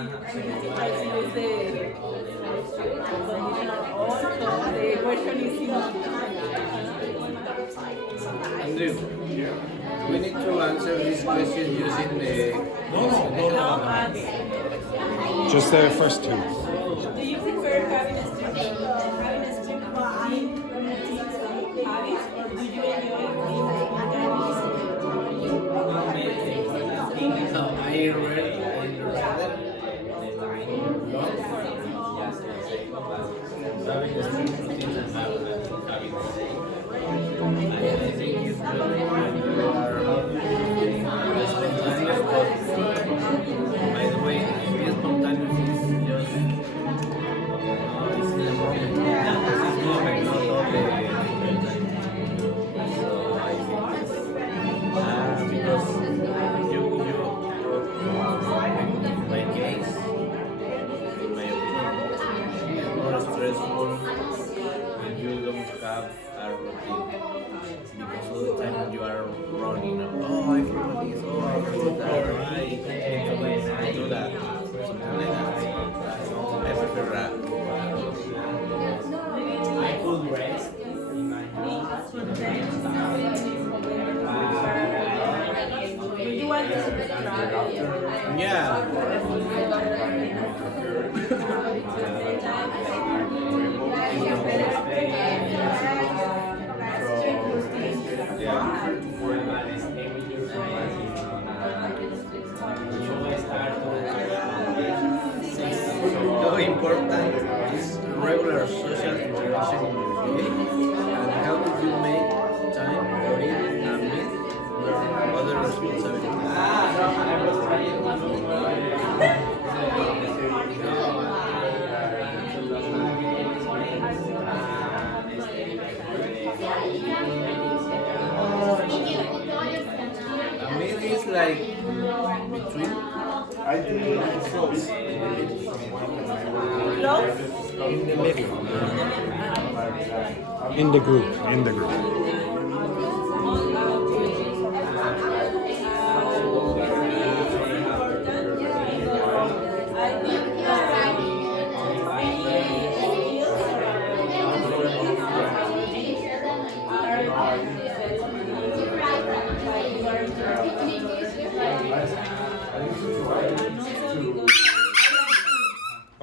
use the conditional or, so the question is in Andrew, we need to answer this question using the. no, Just the first two. do you prefer having a strict routine habits, or do you enjoy So I read rather having a strict routine and having habits. I think it's good when you are spontaneous, but by the way, being spontaneous is just it's in the moment. This is moment, not all the time. So I think because you in my case, in my opinion, it's more stressful when you don't have a routine. Because all the time you are running, oh I forgot this, oh I forgot that, I need to do that, something like that. I prefer that. I could rest in my house. do you want to travel? Yeah. So important is regular social interaction in your day, and how do you make time for it amid other responsibilities? Amid is like between. I think it's close. In the middle. In the group. In the group.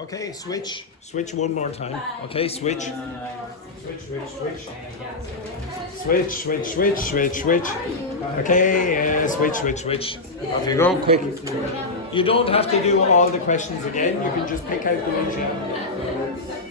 Okay, switch. Switch one more time. Okay, switch. Switch. Okay, switch. Off you go, quick. You don't have to do all the questions again. You can just pick out the ones you have.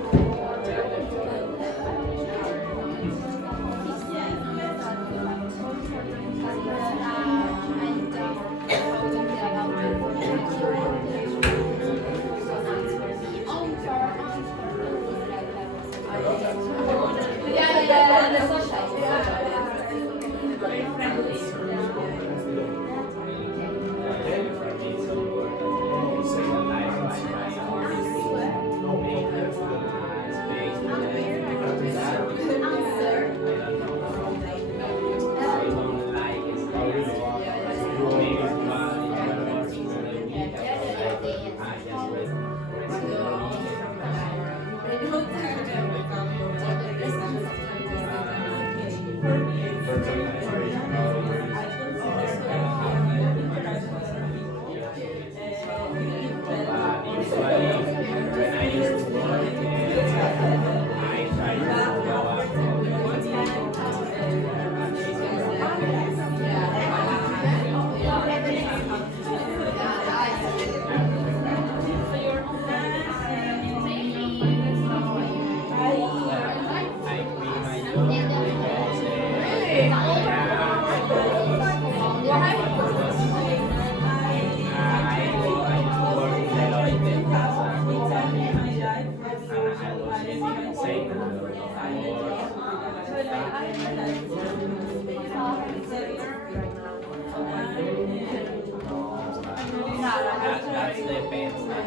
That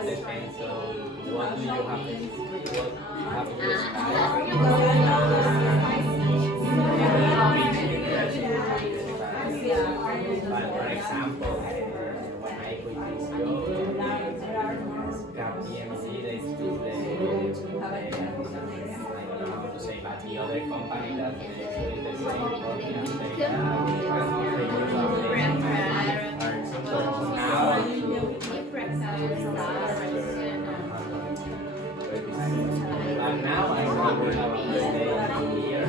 depends. So what do you have to decide? example, when I quit this job, KPMG, they split I don't know how to say, but the other company that is the same company as they have, they use our so now, but now I'm working on the year.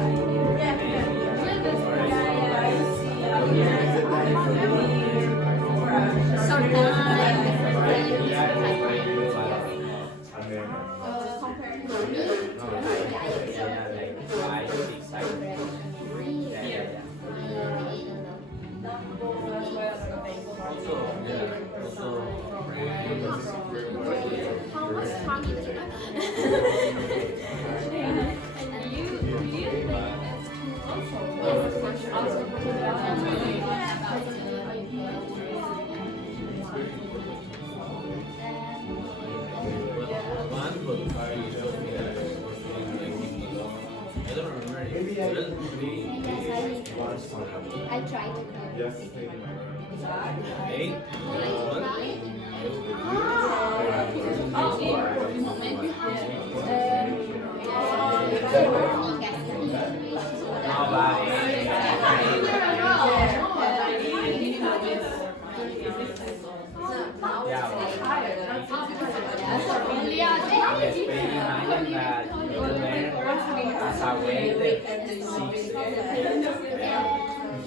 I tried to cook. Yes.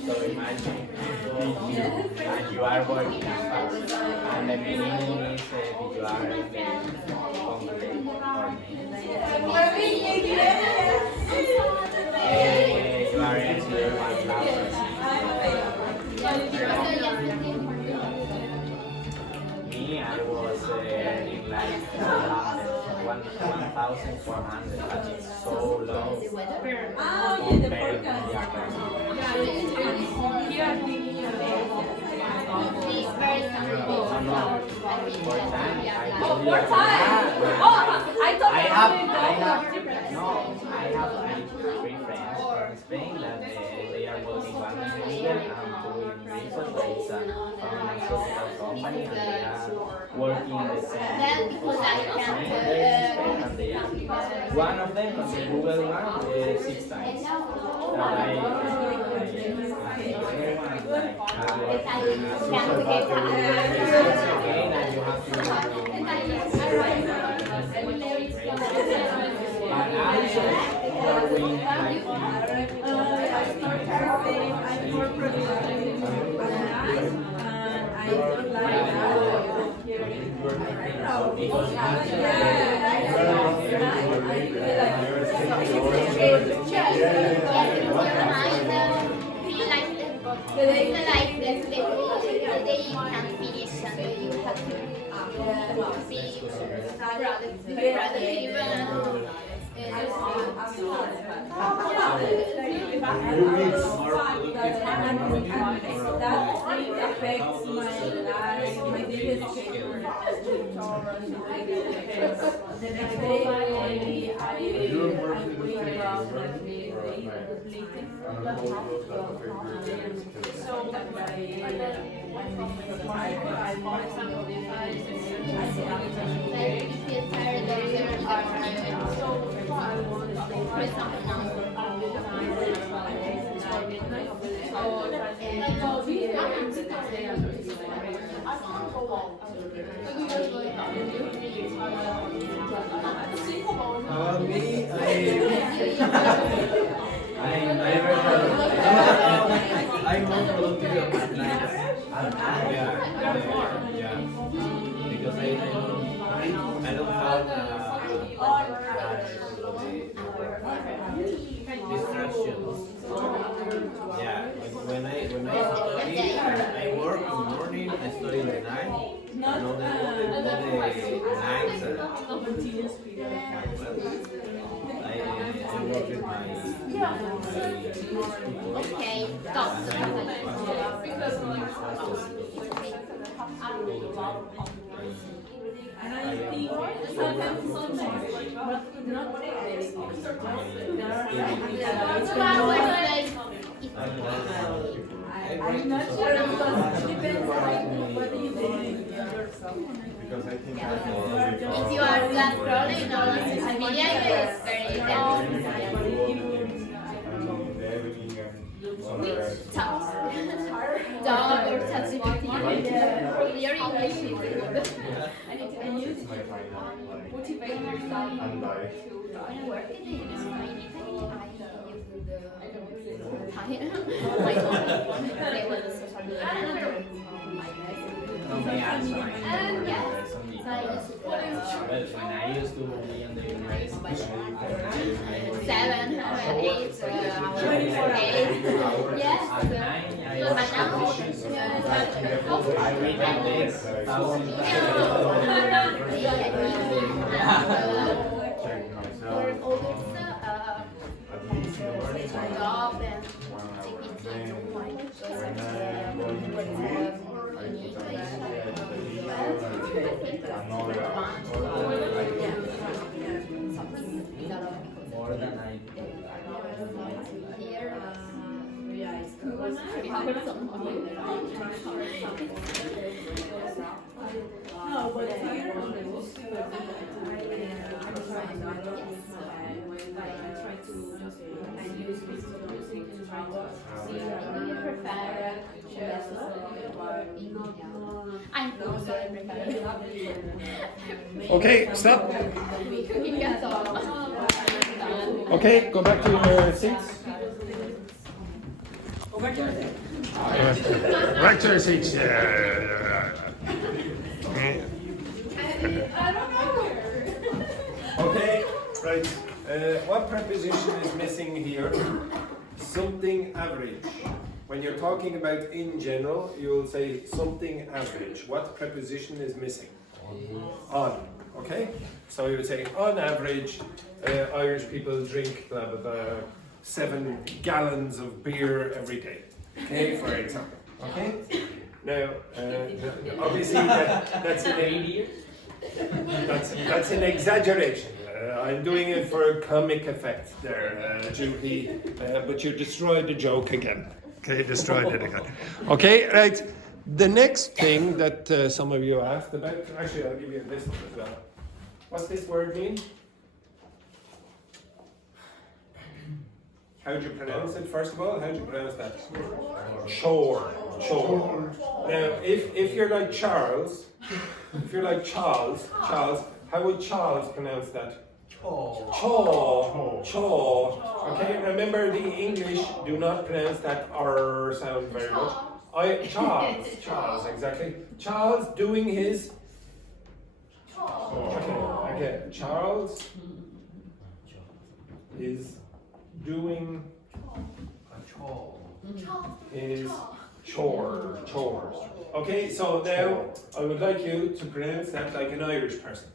So imagine and you are working and the meaning is you are in the you are in me, I was earning like 1,400, but it's so low compared to I have three friends from Spain that they are working one in England and two in Brisbane, but it's a pharmaceutical company and they are working in the same one of them on the Google one 6 times. I'm more productive at night. Because I don't have distractions. Yeah, when I study, I work in the morning, I study in the night. And all the nights I work with my Okay, stop. And I think sometimes but not I I'm not sure because it depends what do you think yourself. Because I think If you are just scrolling on social media, it's very dog or ChatGPT. Your English is good. And use it to motivate yourself. When I work in the university in Italy, I use my phone because I was a social media manager. And yes, so I use it. Well, when I used to be on the university, I was 7, 8 hours a day. Yes. at 9, I But was now, I read at least 1,000 for others, job and GPT don't like more than I here. No, but here, I'm sorry, Okay, stop. cooking at all. Okay, go back to your seats. Back to your seats. Okay, right. What preposition is missing here? Something average. When you're talking about in general, you'll say something average. What preposition is missing? On. Okay? So you would say, on average, Irish people drink blah, blah, blah, 7 gallons of beer every day. Okay, for example. Okay? Now, obviously, that's an exaggeration. I'm doing it for a comic effect there, Julie, but you destroyed the joke again. Okay, destroyed it again. Okay, right. The next thing that some of you asked about, actually, I'll give you this one as well. What's this word mean? How do you pronounce it, first of all? How do you pronounce that? Chore. Chore. Now, if you're like Charles, Charles, how would Charles pronounce that? Chaw. Chaw. Okay, remember the English do not pronounce that R sound very much. Charles, exactly. Charles doing his. Okay, Charles is doing his chores. Okay, so now I would like you to pronounce that like an Irish person.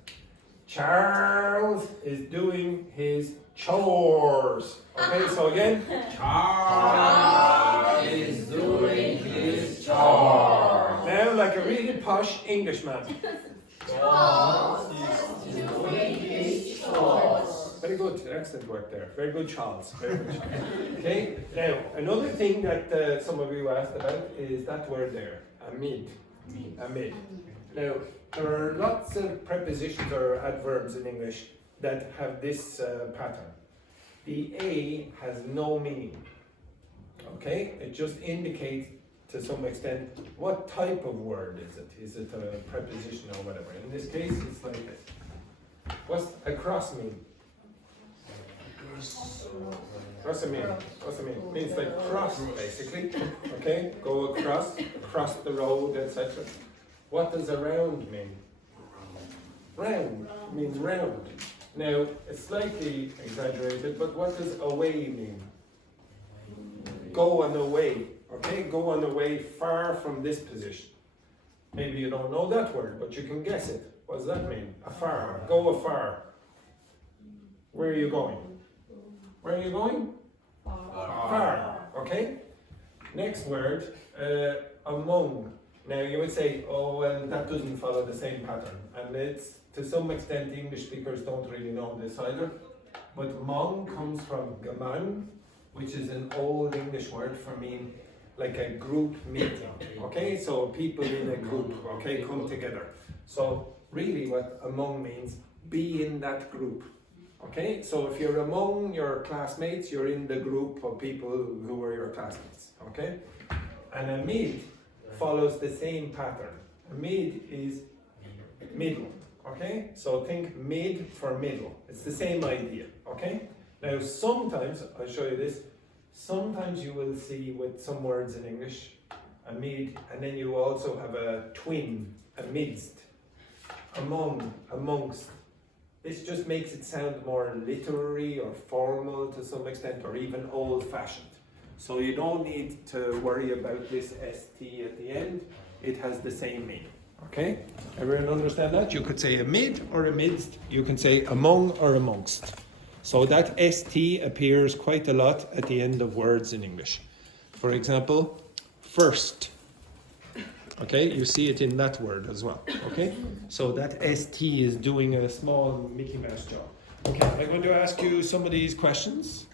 Charles is doing his chores. Okay, so again. Charles is doing his chores. Now like a really posh Englishman. Charles is doing his chores. Very good, excellent work there. Very good, Charles. Very good. Okay, now another thing that some of you asked about is that word there, amid. Amid. Now, there are lots of prepositions or adverbs in English that have this pattern. The A has no meaning. Okay, it just indicates to some extent what type of word is it? Is it a preposition or whatever? In this case, it's like this. What's across mean? What's it mean? What's it mean? It means like cross, basically. Okay, go across the road, etc. What does around mean? Round means round. Now, it's slightly exaggerated, but what does away mean? Go on the way. Okay, go on the way far from this position. Maybe you don't know that word, but you can guess it. What does that mean? Afar. Go afar. Where are you going? Where are you going? Far. Okay? Next word, among. Now you would say, oh, well, that doesn't follow the same pattern. And it's, to some extent, English speakers don't really know this either. But mong comes from gaman, which is an old English word for mean like a group meeting, okay? So people in a group, okay, come together. So really what among means, be in that group, okay? So if you're among your classmates, you're in the group of people who are your classmates, okay? And a mid follows the same pattern. A mid is middle, okay? So think mid for middle. It's the same idea, okay? Now sometimes, I'll show you this, sometimes you will see with some words in English, a mid, and then you also have a twin, a midst, among, amongst. This just makes it sound more literary or formal to some extent, or even old-fashioned. So you don't need to worry about this ST at the end. It has the same meaning, okay? Everyone understand that? You could say a mid or a midst. You can say among or amongst. So that ST appears quite a lot at the end of words in English. For example, first. Okay, you see it in that word as well. Okay, so that ST is doing a small Mickey Mouse job. Okay, I'm going to ask you some of these questions.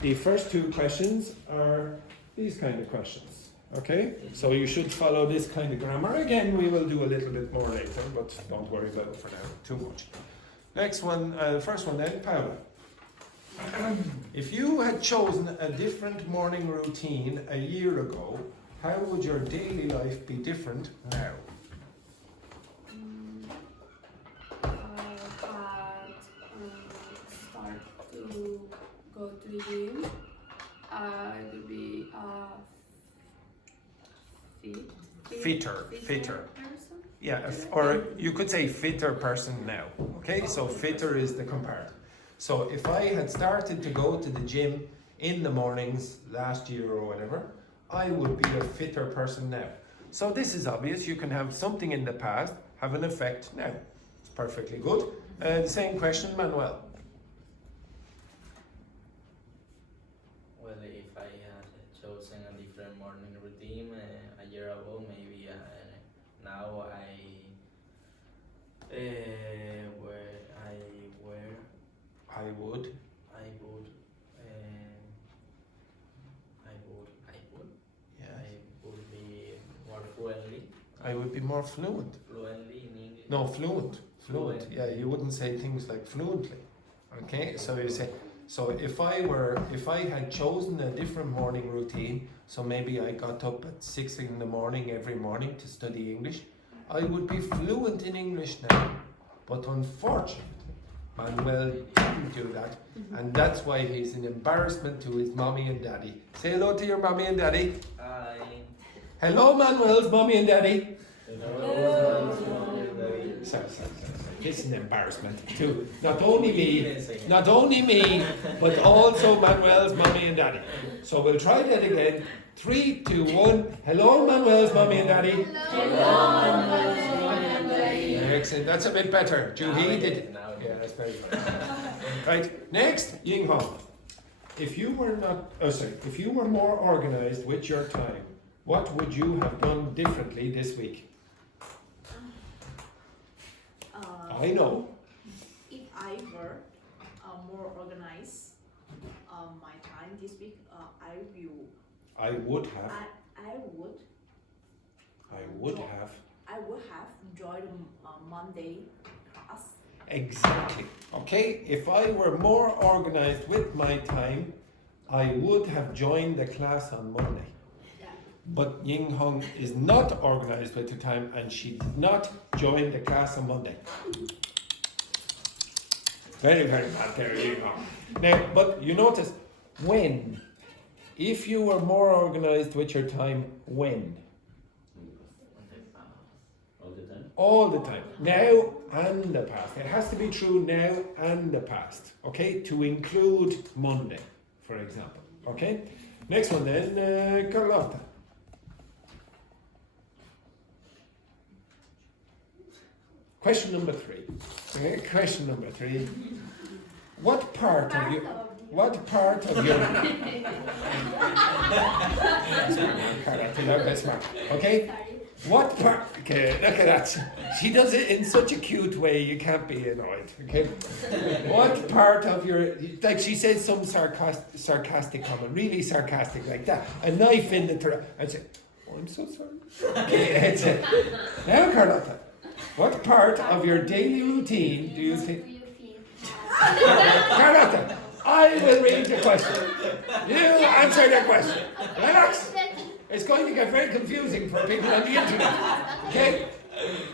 The first two questions are these kind of questions. Okay, so you should follow this kind of grammar. Again, we will do a little bit more later, but don't worry about it for now too much. Next one, first one then, Paula. If you had chosen a different morning routine a year ago, how would your daily life be different now? I had start to go to the gym. I would be Fitter. person. Yeah, or you could say fitter person now. Okay, so fitter is the comparative. So if I had started to go to the gym in the mornings last year or whatever, I would be a fitter person now. So this is obvious. You can have something in the past have an effect now. It's perfectly good. The same question, Manuel. Well, if I had chosen a different morning routine a year ago, maybe now I would. I would be more fluently. I would be more fluent. Fluently in English. No, fluent. Fluent. Yeah, you wouldn't say things like fluently. Okay, so you say, so if I had chosen a different morning routine, so maybe I got up at 6 in the morning every morning to study English, I would be fluent in English now. But unfortunately, Manuel didn't do that, and that's why he's an embarrassment to his mommy and daddy. Say hello to your mommy and daddy. Hi. Hello, Manuel's mommy and daddy. Hello. Sorry. This is an embarrassment to not only me, but also Manuel's mommy and daddy. So we'll try that again. 3, 2, 1. Hello, Manuel's mommy and daddy. Excellent. That's a bit better. Juhi did it. Yeah, that's very good. Right. Next, Ying Hong. If you were more organized with your time, what would you have done differently this week? I know. If I were more organized my time this week, I would have joined Monday class. Exactly. Okay, if I were more organized with my time, I would have joined the class on Monday. But Ying Hong is not organized with her time, and she did not join the class on Monday. Very, very bad there, Ying Hong. Now, but you notice, when? If you were more organized with your time, when? All the time. Now and the past. It has to be true now and the past. Okay? To include Monday, for example. Okay? Next one then, Carlotta. Question number 3. Okay, question number 3. What part of your Okay? What part Okay, look at that. She does it in such a cute way, you can't be annoyed. Okay. What part of your, like she says some sarcastic comment, really sarcastic like that. A knife in the throat. I'd say, oh, I'm so sorry. Okay, it's it. Now, Carlotta, what part of your daily routine do you think? Carlotta, I will read the question. You answer the question. Relax. It's going to get very confusing for people on the internet. Okay?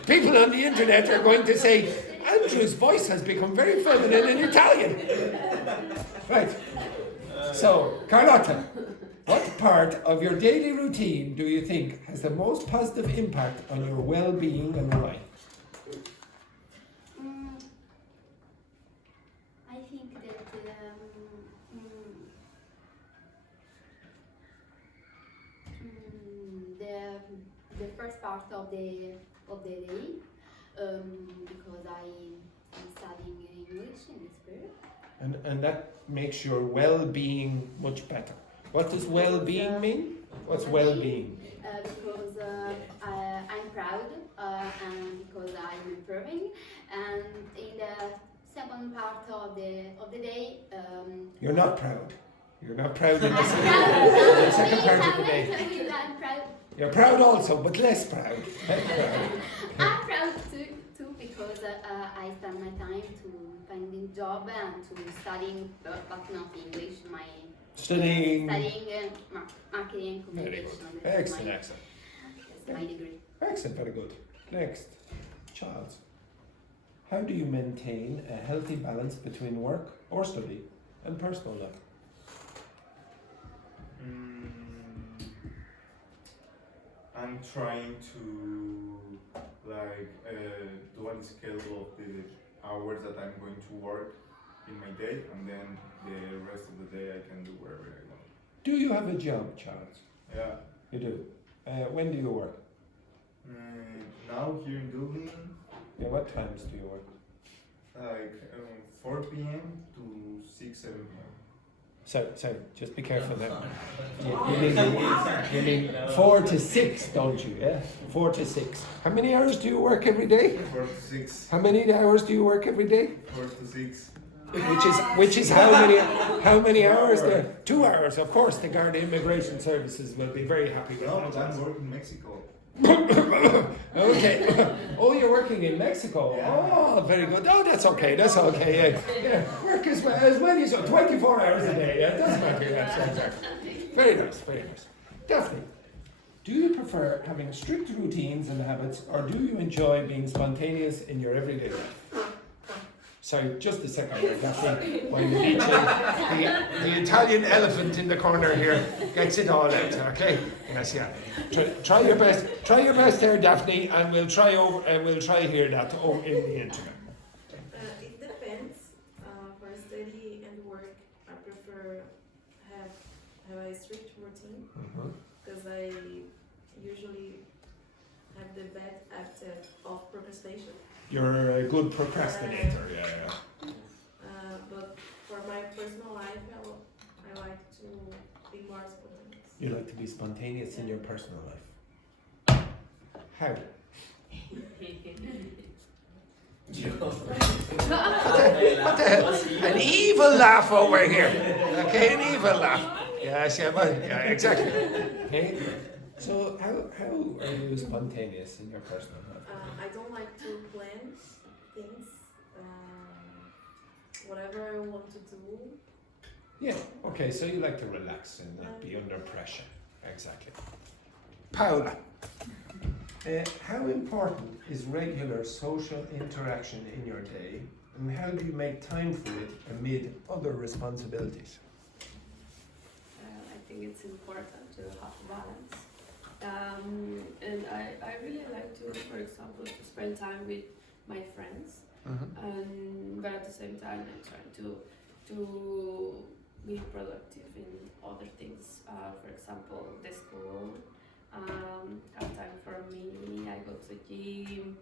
People on the internet are going to say, Andrew's voice has become very feminine in Italian. Right. So, Carlotta, what part of your daily routine do you think has the most positive impact on your well-being and why? I think that the first part of the day, because I'm studying English and it's good. And that makes your well-being much better. What does well-being mean? What's well-being? Because I'm proud and because I'm improving, and in the second part of the day, You're not proud. You're not proud in I'm the proud. second part of the day. I'm proud. You're proud also, but less proud. Less proud. I'm proud too because I spend my time to finding job and to studying, but not English. Studying. Marketing and Very communication. good. That's Excellent, my, excellent. that's my degree. Excellent, very good. Next, Charles. How do you maintain a healthy balance between work or study and personal life? I'm trying to do a schedule of the hours that I'm going to work in my day, and then the rest of the day I can do wherever I want. Do you have a job, Charles? Yeah. You do. When do you work? Now here in Dublin, Yeah, what times do you work? 4 p.m. to 6-7 p.m. Sorry, just be careful there. You mean 4 to 6, don't you? Yeah, 4 to 6. How many hours do you work every day? 4 to 6. How many hours do you work every day? 4 to 6. Which is how many hours there? 2 hours, of course. The Garda Immigration Services will be very happy with No, that. but I'm working in Mexico. Okay. Oh, you're working in Mexico. Yeah. Oh, very good. Oh, that's okay. That's okay. Yeah. Work as many as 24 hours a day. Yeah, it doesn't matter. That's very nice. Very nice. Daphne, do you prefer having strict routines and habits, or do you enjoy being spontaneous in your everyday life? Sorry, just a second there, Daphne. While the Italian elephant in the corner here gets it all out, okay? Yes, yeah. Try your best. Try your best there, Daphne, and we'll try hear that in the internet. It depends. For study and work, I prefer have a strict routine because I usually have the bad habit of procrastination. You're a good procrastinator, yeah. But for my personal life, I like to be more spontaneous. You like to be spontaneous in your personal life. How? What the hell? An evil laugh over here. Okay, an evil laugh. Yes, yeah, exactly. Okay. So how are you spontaneous in your personal life? I don't like to plan things. Whatever I want to do. Yeah, okay, so you like to relax and not be under pressure. Exactly. Paula, how important is regular social interaction in your day, and how do you make time for it amid other responsibilities? I think it's important to have balance. And I really like to, for example, to spend time with my friends. But at the same time, I'm trying to be productive in other things. For example, the school. Have time for me. I go to gym.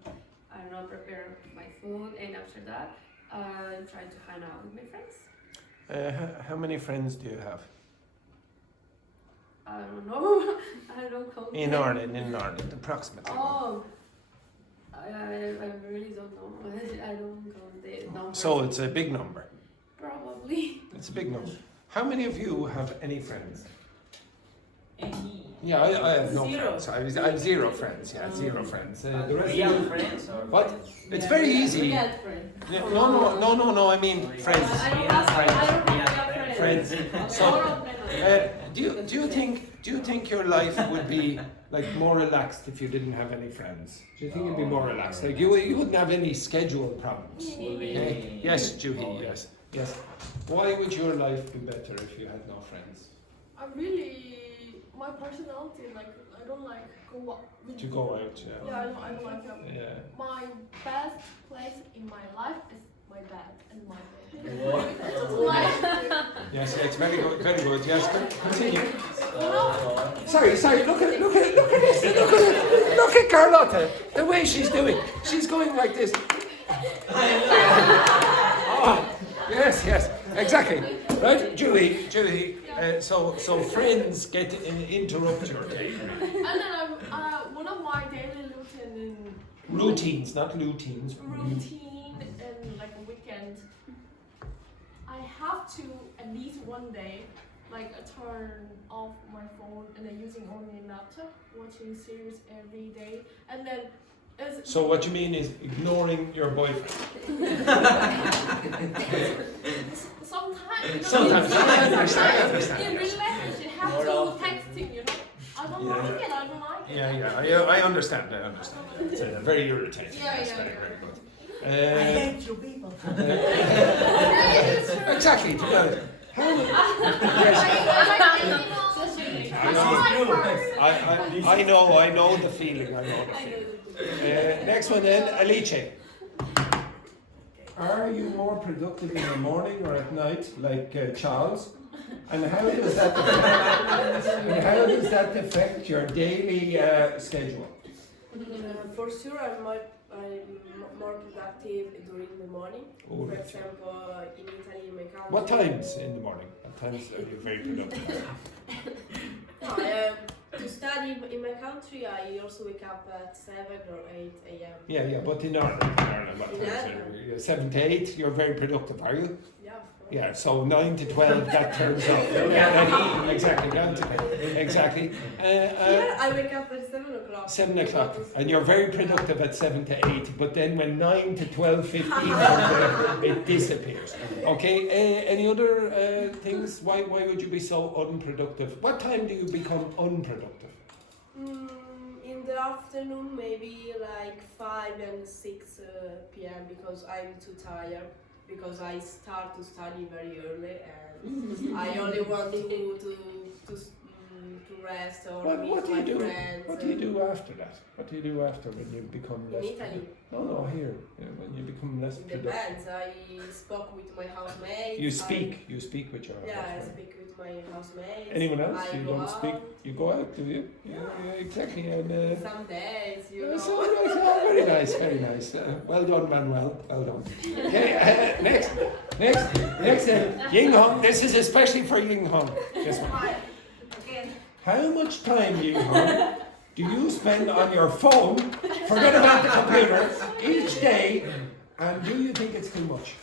I don't know, prepare my food, and after that, I'm trying to hang out with my friends. How many friends do you have? I don't know. I don't count. In Ireland, approximately. Oh, So it's a big number. Probably. It's a big number. How many of you have any friends? Any. Yeah, I have no Zero. friends. I have 0 friends. Yeah, 0 friends. The rest of Real you. friends or What? friends? It's very easy. We got friends. No. I mean friends. I don't have friends. Friends. So, do you think your life would be like more relaxed if you didn't have any friends? Do you think it'd be more relaxed? Like you wouldn't have any schedule problems. Will be- Okay? Yes, Juhi. Yes. Why would your life be better if you had no friends? My personality, like, I don't like go out. To go out, yeah. Yeah, I don't like that. Yeah. My best place in my life is my bed and my bed. What? Yes, it's very good. Very good. Yes, continue. Oh, Sorry. Look at this. Look at Carlotta. The way she's doing. She's going like this. Oh, yes, exactly. Right, Julie. So friends get interrupt your day. And then one of my daily Routines, not lutines. routine and like a weekend, I have to at least one day like turn off my phone and then using only laptop, watching series every day, and then So what you mean is ignoring your boyfriend? Sometimes. I understand. In relationship, you have to texting, you know. I don't like it. Yeah, I understand. It's very irritating. Yeah. Very good. I hate you people. Exactly. To be honest. I know the feeling. Next one then, Alice. Are you more productive in the morning or at night, like Charles? And how does that affect your daily schedule? For sure, I'm more productive during the morning. Oh, For that's example, in Italy, in my country. What times in the morning? What times are you very productive? To study in my country, I also wake up at 7 or 8 a.m. Yeah, but in Ireland, what In times? Ireland. 7 to 8, you're very productive, are you? Yeah, of course. Yeah, so 9 to 12, that turns off. Yeah, exactly, down to 10. Exactly. Here, I wake up at 7 o'clock. 7 o'clock, and you're very productive at 7 to 8, but then when 9 to 12:15 comes, it disappears. Okay, any other things? Why would you be so unproductive? What time do you become unproductive? In the afternoon, maybe like 5 and 6 p.m. because I'm too tired. Because I start to study very early and I only want to rest or meet What do my you do? friends. What do you do after that? What do you do after when you become less? In Italy. No, here. When you become less It productive. depends. I spoke with my housemates. You speak with your Yeah, I housemate. speak with my housemates. Anyone else? I You go don't speak? out. You go out, do you? Yeah, exactly. And, Some days, you know. so nice. Oh, very nice. Well done, Manuel. Well done. Okay, next. Ying Hong. This is especially for Ying Hong. This one. How much time, Ying Hong, do you spend on your phone? Forget about the computer each day. And do you think it's too much?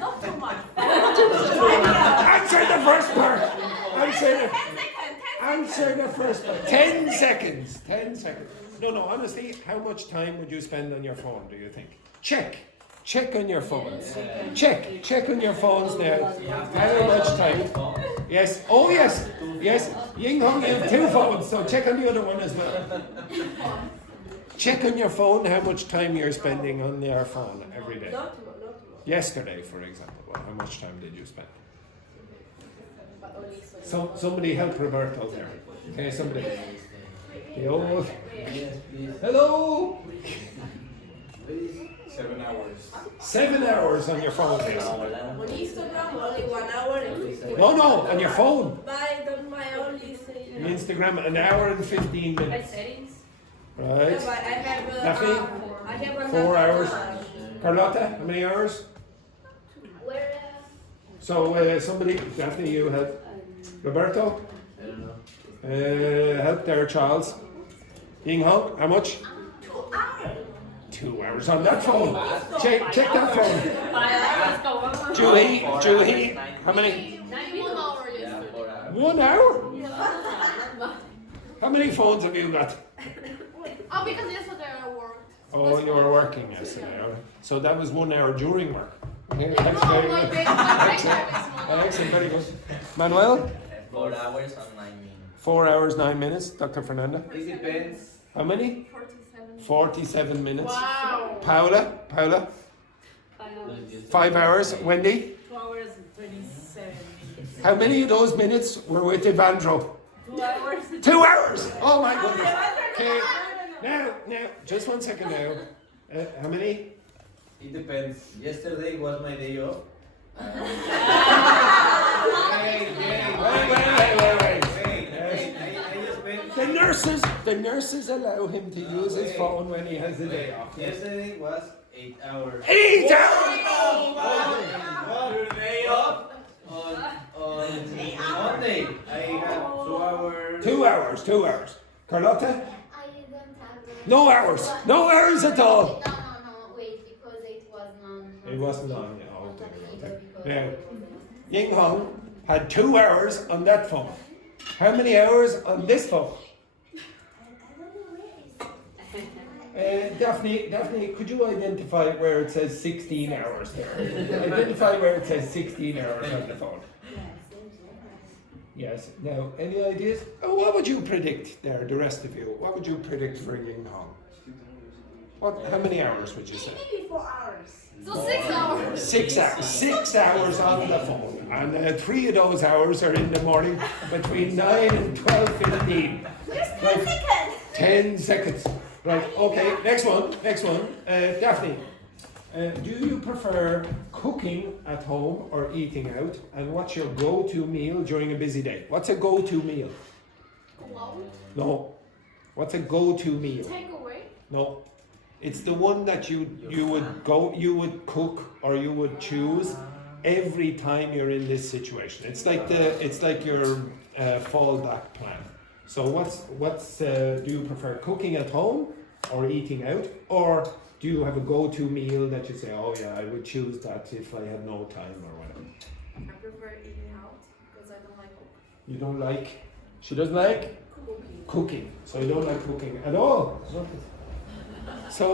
Not too much. Answer the first part. Answer the first part. 10 seconds. 10 seconds. No, honestly, how much time would you spend on your phone, do you think? Check on your phones. Check on your phones now. How much time? Yes. Oh, yes. Ying Hong, you have 2 phones, so check on the other one as well. Check on your phone how much time you're spending on your phone every day. Not too much. Yesterday, for example, how much time did you spend? But only so. Somebody help Roberto there. Okay, somebody. The old. Hello. 7 hours. 7 hours on your phone. On Instagram, only 1 hour and 15. No, on your phone. But my only say. Instagram, an hour and 15 By minutes. settings. Yeah, Right. but I have. Daphne? I have 4 hours. another. Carlotta, how many hours? Where So somebody, Daphne, you help. Roberto, I don't know. help there, Charles. Ying Hong, how much? 2 hours. 2 hours on that phone. Check that phone. 5 hours go over. Julie, how many? 1 hour Yeah, yesterday. 4 hours. 1 hour? How many phones have you got? Oh, because yesterday I worked. Oh, you were working yesterday. All right. So that was 1 hour during work. Okay, No, thanks very my much. break time is 1 hour. Excellent, very good. Manuel? 4 hours and 9 minutes. 4 hours, 9 minutes. Dr. Fernanda? It depends. How many? 47. 47 minutes. Wow. Paula? 5 hours. Wendy? 2 hours and 27 minutes. How many of those minutes were with Evandro? 2 hours. 2 hours! Oh my goodness. Okay, now, just 1 second now. How many? It depends. Yesterday was my day off. Wait. The nurses allow him to use his phone when he has the day off. Yesterday was 8 hours. 8 hours! Your day off on Monday. I had 2 hours. 2 hours, 2 hours. Carlotta? I don't have. No hours. No hours at all. No, wait, because it was non. It wasn't on, yeah. Not Okay. because Now, it wasn't. Ying Hong had 2 hours on that phone. How many hours on this phone? Daphne, could you identify where it says 16 hours there? Identify where it says 16 hours on the phone. Yes. Now, any ideas? Oh, what would you predict there, the rest of you? What would you predict for Ying Hong? How many hours would you say? Maybe 4 hours. So 6 hours. 6 hours. 6 hours on the phone. And 3 of those hours are in the morning between 9 and 12:15. Where's 10 Right. seconds? 10 seconds. Right, okay, next one. Daphne, do you prefer cooking at home or eating out? And what's your go-to meal during a busy day? What's a go-to meal? Go out. No. What's a go-to meal? Take away. No. It's the one that you would cook or you would choose every time you're in this situation. It's like your fallback plan. So do you prefer cooking at home or eating out, or do you have a go-to meal that you say, oh yeah, I would choose that if I had no time or whatever? I prefer eating out because I don't like cooking. You don't like? She doesn't like cooking. So you don't like cooking at all. So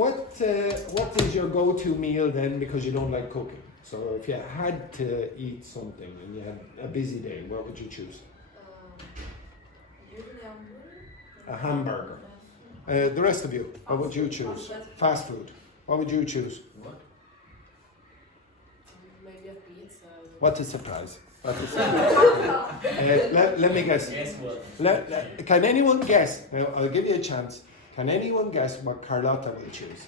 what is your go-to meal then? Because you don't like cooking. So if you had to eat something and you had a busy day, what would you choose? Usually I'm A hamburger. The rest of you, what would you choose? Fast food. What would you choose? What? Maybe a pizza. What a surprise. What a surprise. Let me guess. Guess what? Can anyone guess? Now, I'll give you a chance. Can anyone guess what Carlotta will choose?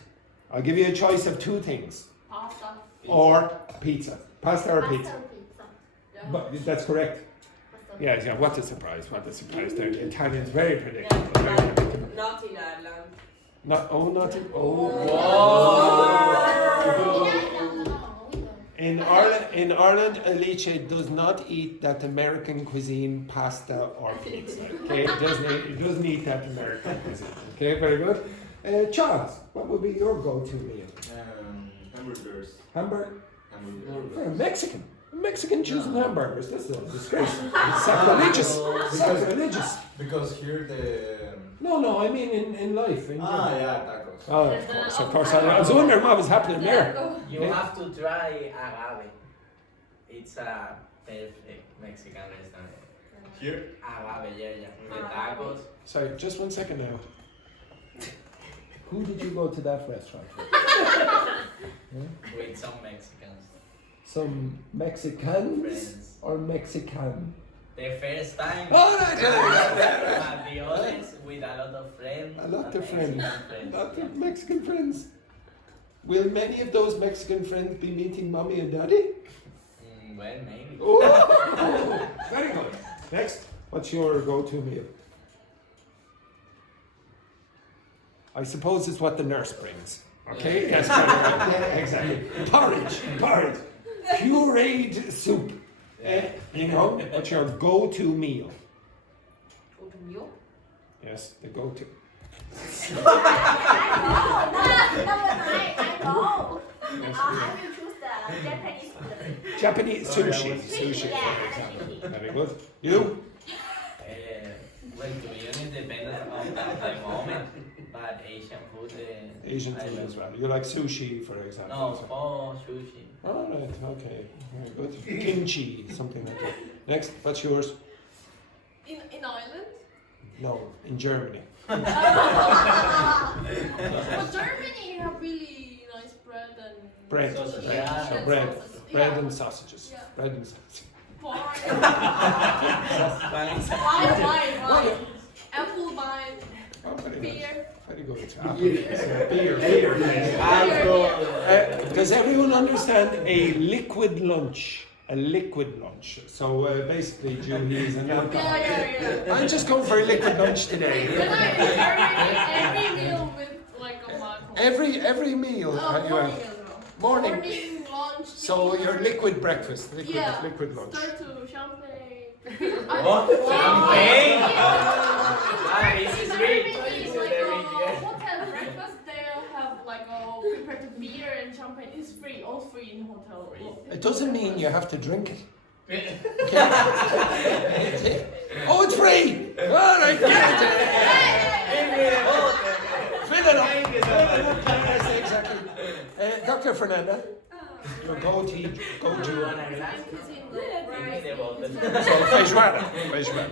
I'll give you a choice of 2 things. Pasta. Or pizza. Pasta or Pasta pizza. or pizza? But that's correct. Pasta. Yeah, what a surprise. What a surprise. The Italians very predictable. Very predictable. Not in Ireland. Not in, oh. In Ireland, In Ireland, Alicia does not eat that American cuisine pasta or pizza. Okay, it doesn't eat that American cuisine. Okay, very good. Charles, what would be your go-to meal? Hamburgers. Hamburger? Hamburgers. For a Mexican. A Mexican choosing hamburgers. That's a disgrace. It's sacrilegious. Sacrilegious. Because here the. No, I mean in life. In general. Yeah, tacos. Oh, of course. I was wondering what was happening there. You have to try agave. It's a perfect Mexican restaurant. Here? Agave, yeah. The tacos. Sorry, just 1 second now. Who did you go to that restaurant with? With some Mexicans. Some Mexicans Friends. or Mexican? The first time. Oh, no, But the others with a lot of friends. A lot of Mexican friends. A lot of Mexican friends. Will many of those Mexican friends be meeting mommy and daddy? Well, maybe. Oh, very good. Next, what's your go-to meal? I suppose it's what the nurse brings. Okay, that's right. Yeah, exactly. Porridge. Pureed soup. You know, what's your go-to meal? Go to meal? Yes, the go-to. Japanese sushi. Sushi, Yeah, for example. sushi. Very good. You? Well, to be honest, depends on the moment, but Asian food. Asian I food love. as well. You like sushi, for example? No, oh, sushi. All right, okay. Very good. Kimchi, something like that. Next, what's yours? In Ireland? No, in Germany. Well, Germany have really nice bread and Bread. Sausage. Right? Yeah. So and bread. sauces. Bread Yeah. and sausages. Yeah. Bread and sausages. Wine, Oh, wine. yeah. Apple wine, Oh, very nice. beer. Very good. Beer. Alcohol. Does everyone understand a liquid lunch? A liquid lunch. So basically, Julie is an alcohol. Yeah. I'm just going for a liquid lunch today. When every meal with like a macro. Every meal you morning have. as well. Morning. Morning, lunch. So dinner. your liquid breakfast, Yeah. liquid lunch. Start to champagne. What? Champagne? Ah, this is great. It's like hotel breakfast. They have like a prepared beer and champagne. It's free, all free in hotel. It doesn't mean you have to drink it. Oh, it's free! All right, get it. Fill it up. Yes, exactly. Dr. Fernanda, your go-to. So feijoada, basically.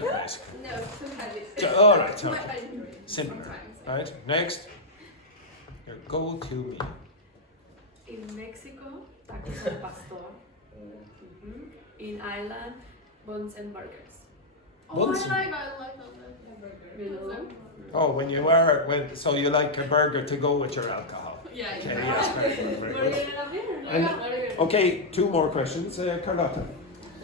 No, too heavy. So, all right, Too okay. much ice cream. Simple. Sometimes. Right, next. Your go-to meal. In Mexico, tacos al pastor. In Ireland, buns and burgers. Oh, Buns. I like that. You know? Oh, so you like a burger to go with your alcohol. Yeah, Okay, yes, very good, very good. Burger and a beer. And- Okay, two more questions. Carlotta,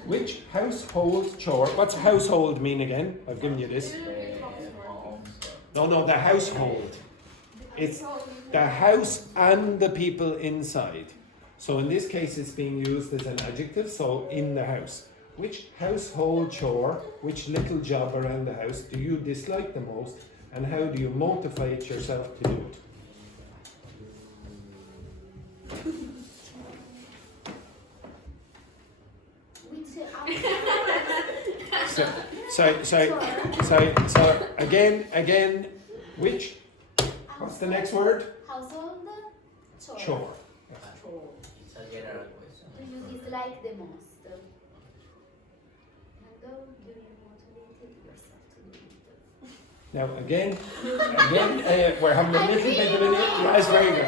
which household chore, what's household mean again? I've given you this. No, the household. It's the house and the people inside. So in this case, it's being used as an adjective, so in the house. Which household chore, which little job around the house do you dislike the most, and how do you motivate yourself to do it? So again, which? What's the next word? Household chore. Chore. It's a general question. Do you dislike the most? And how do you motivate yourself to do it? Now again, we're having a little bit of an yes, very good.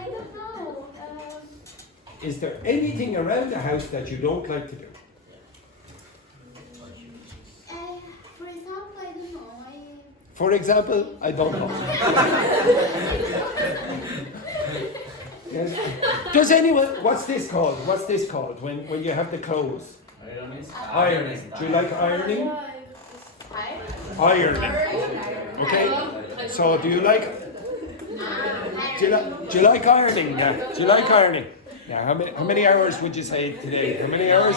I don't know. Is there anything around the house that you don't like to do? For example, I don't know. For example, I don't know. Yes. Does anyone? What's this called? What's this called when you have the clothes? Ironing. Do you like ironing? Ironing. Okay. So do you like? Do you like ironing? Yeah. Do you like ironing? Yeah. How many hours would you say today? How many hours?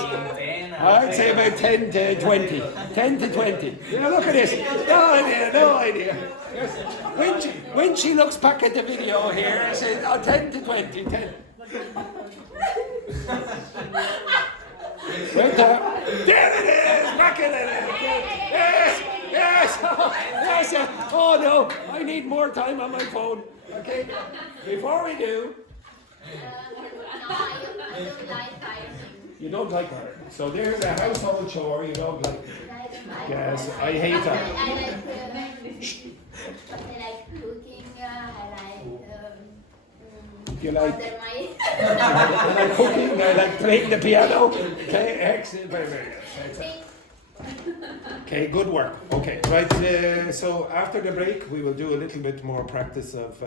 I'd say about 10 to 20. 10 to 20. Yeah, look at this. No idea. Yes. When she looks back at the video here, I say, 10 to 20. 10. Right there. There it is. Back in it. Yes. Yes. Oh no, I need more time on my phone. Okay. Before we do. No, I don't like ironing. You don't like ironing. So there's a household chore you don't like. I don't like Yes, I hate that. I like cooking. I like. You like- order my. I like cooking, I like playing the piano. Okay, excellent, very good. Okay, good work. Okay, right, so after the break we will do a little bit more practice of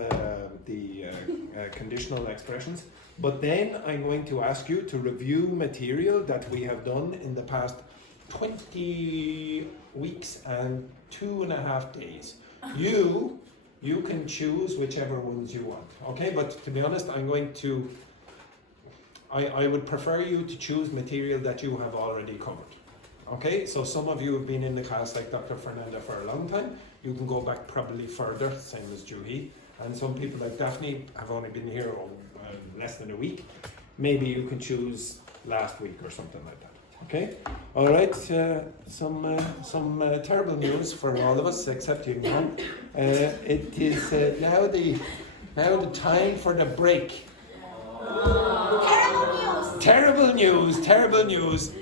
the conditional expressions, but then I'm going to ask you to review material that we have done in the past 20 weeks and 2.5 days. You can choose whichever ones you want, okay? But to be honest, I would prefer you to choose material that you have already covered. Okay, so some of you have been in the class like Dr. Fernanda for a long time. You can go back probably further, same as Juhi. And some people like Daphne have only been here less than a week. maybe you can choose last week or something like that. Okay? All right. Some terrible news for all of us, except you now. It is now the time for the break. Terrible news.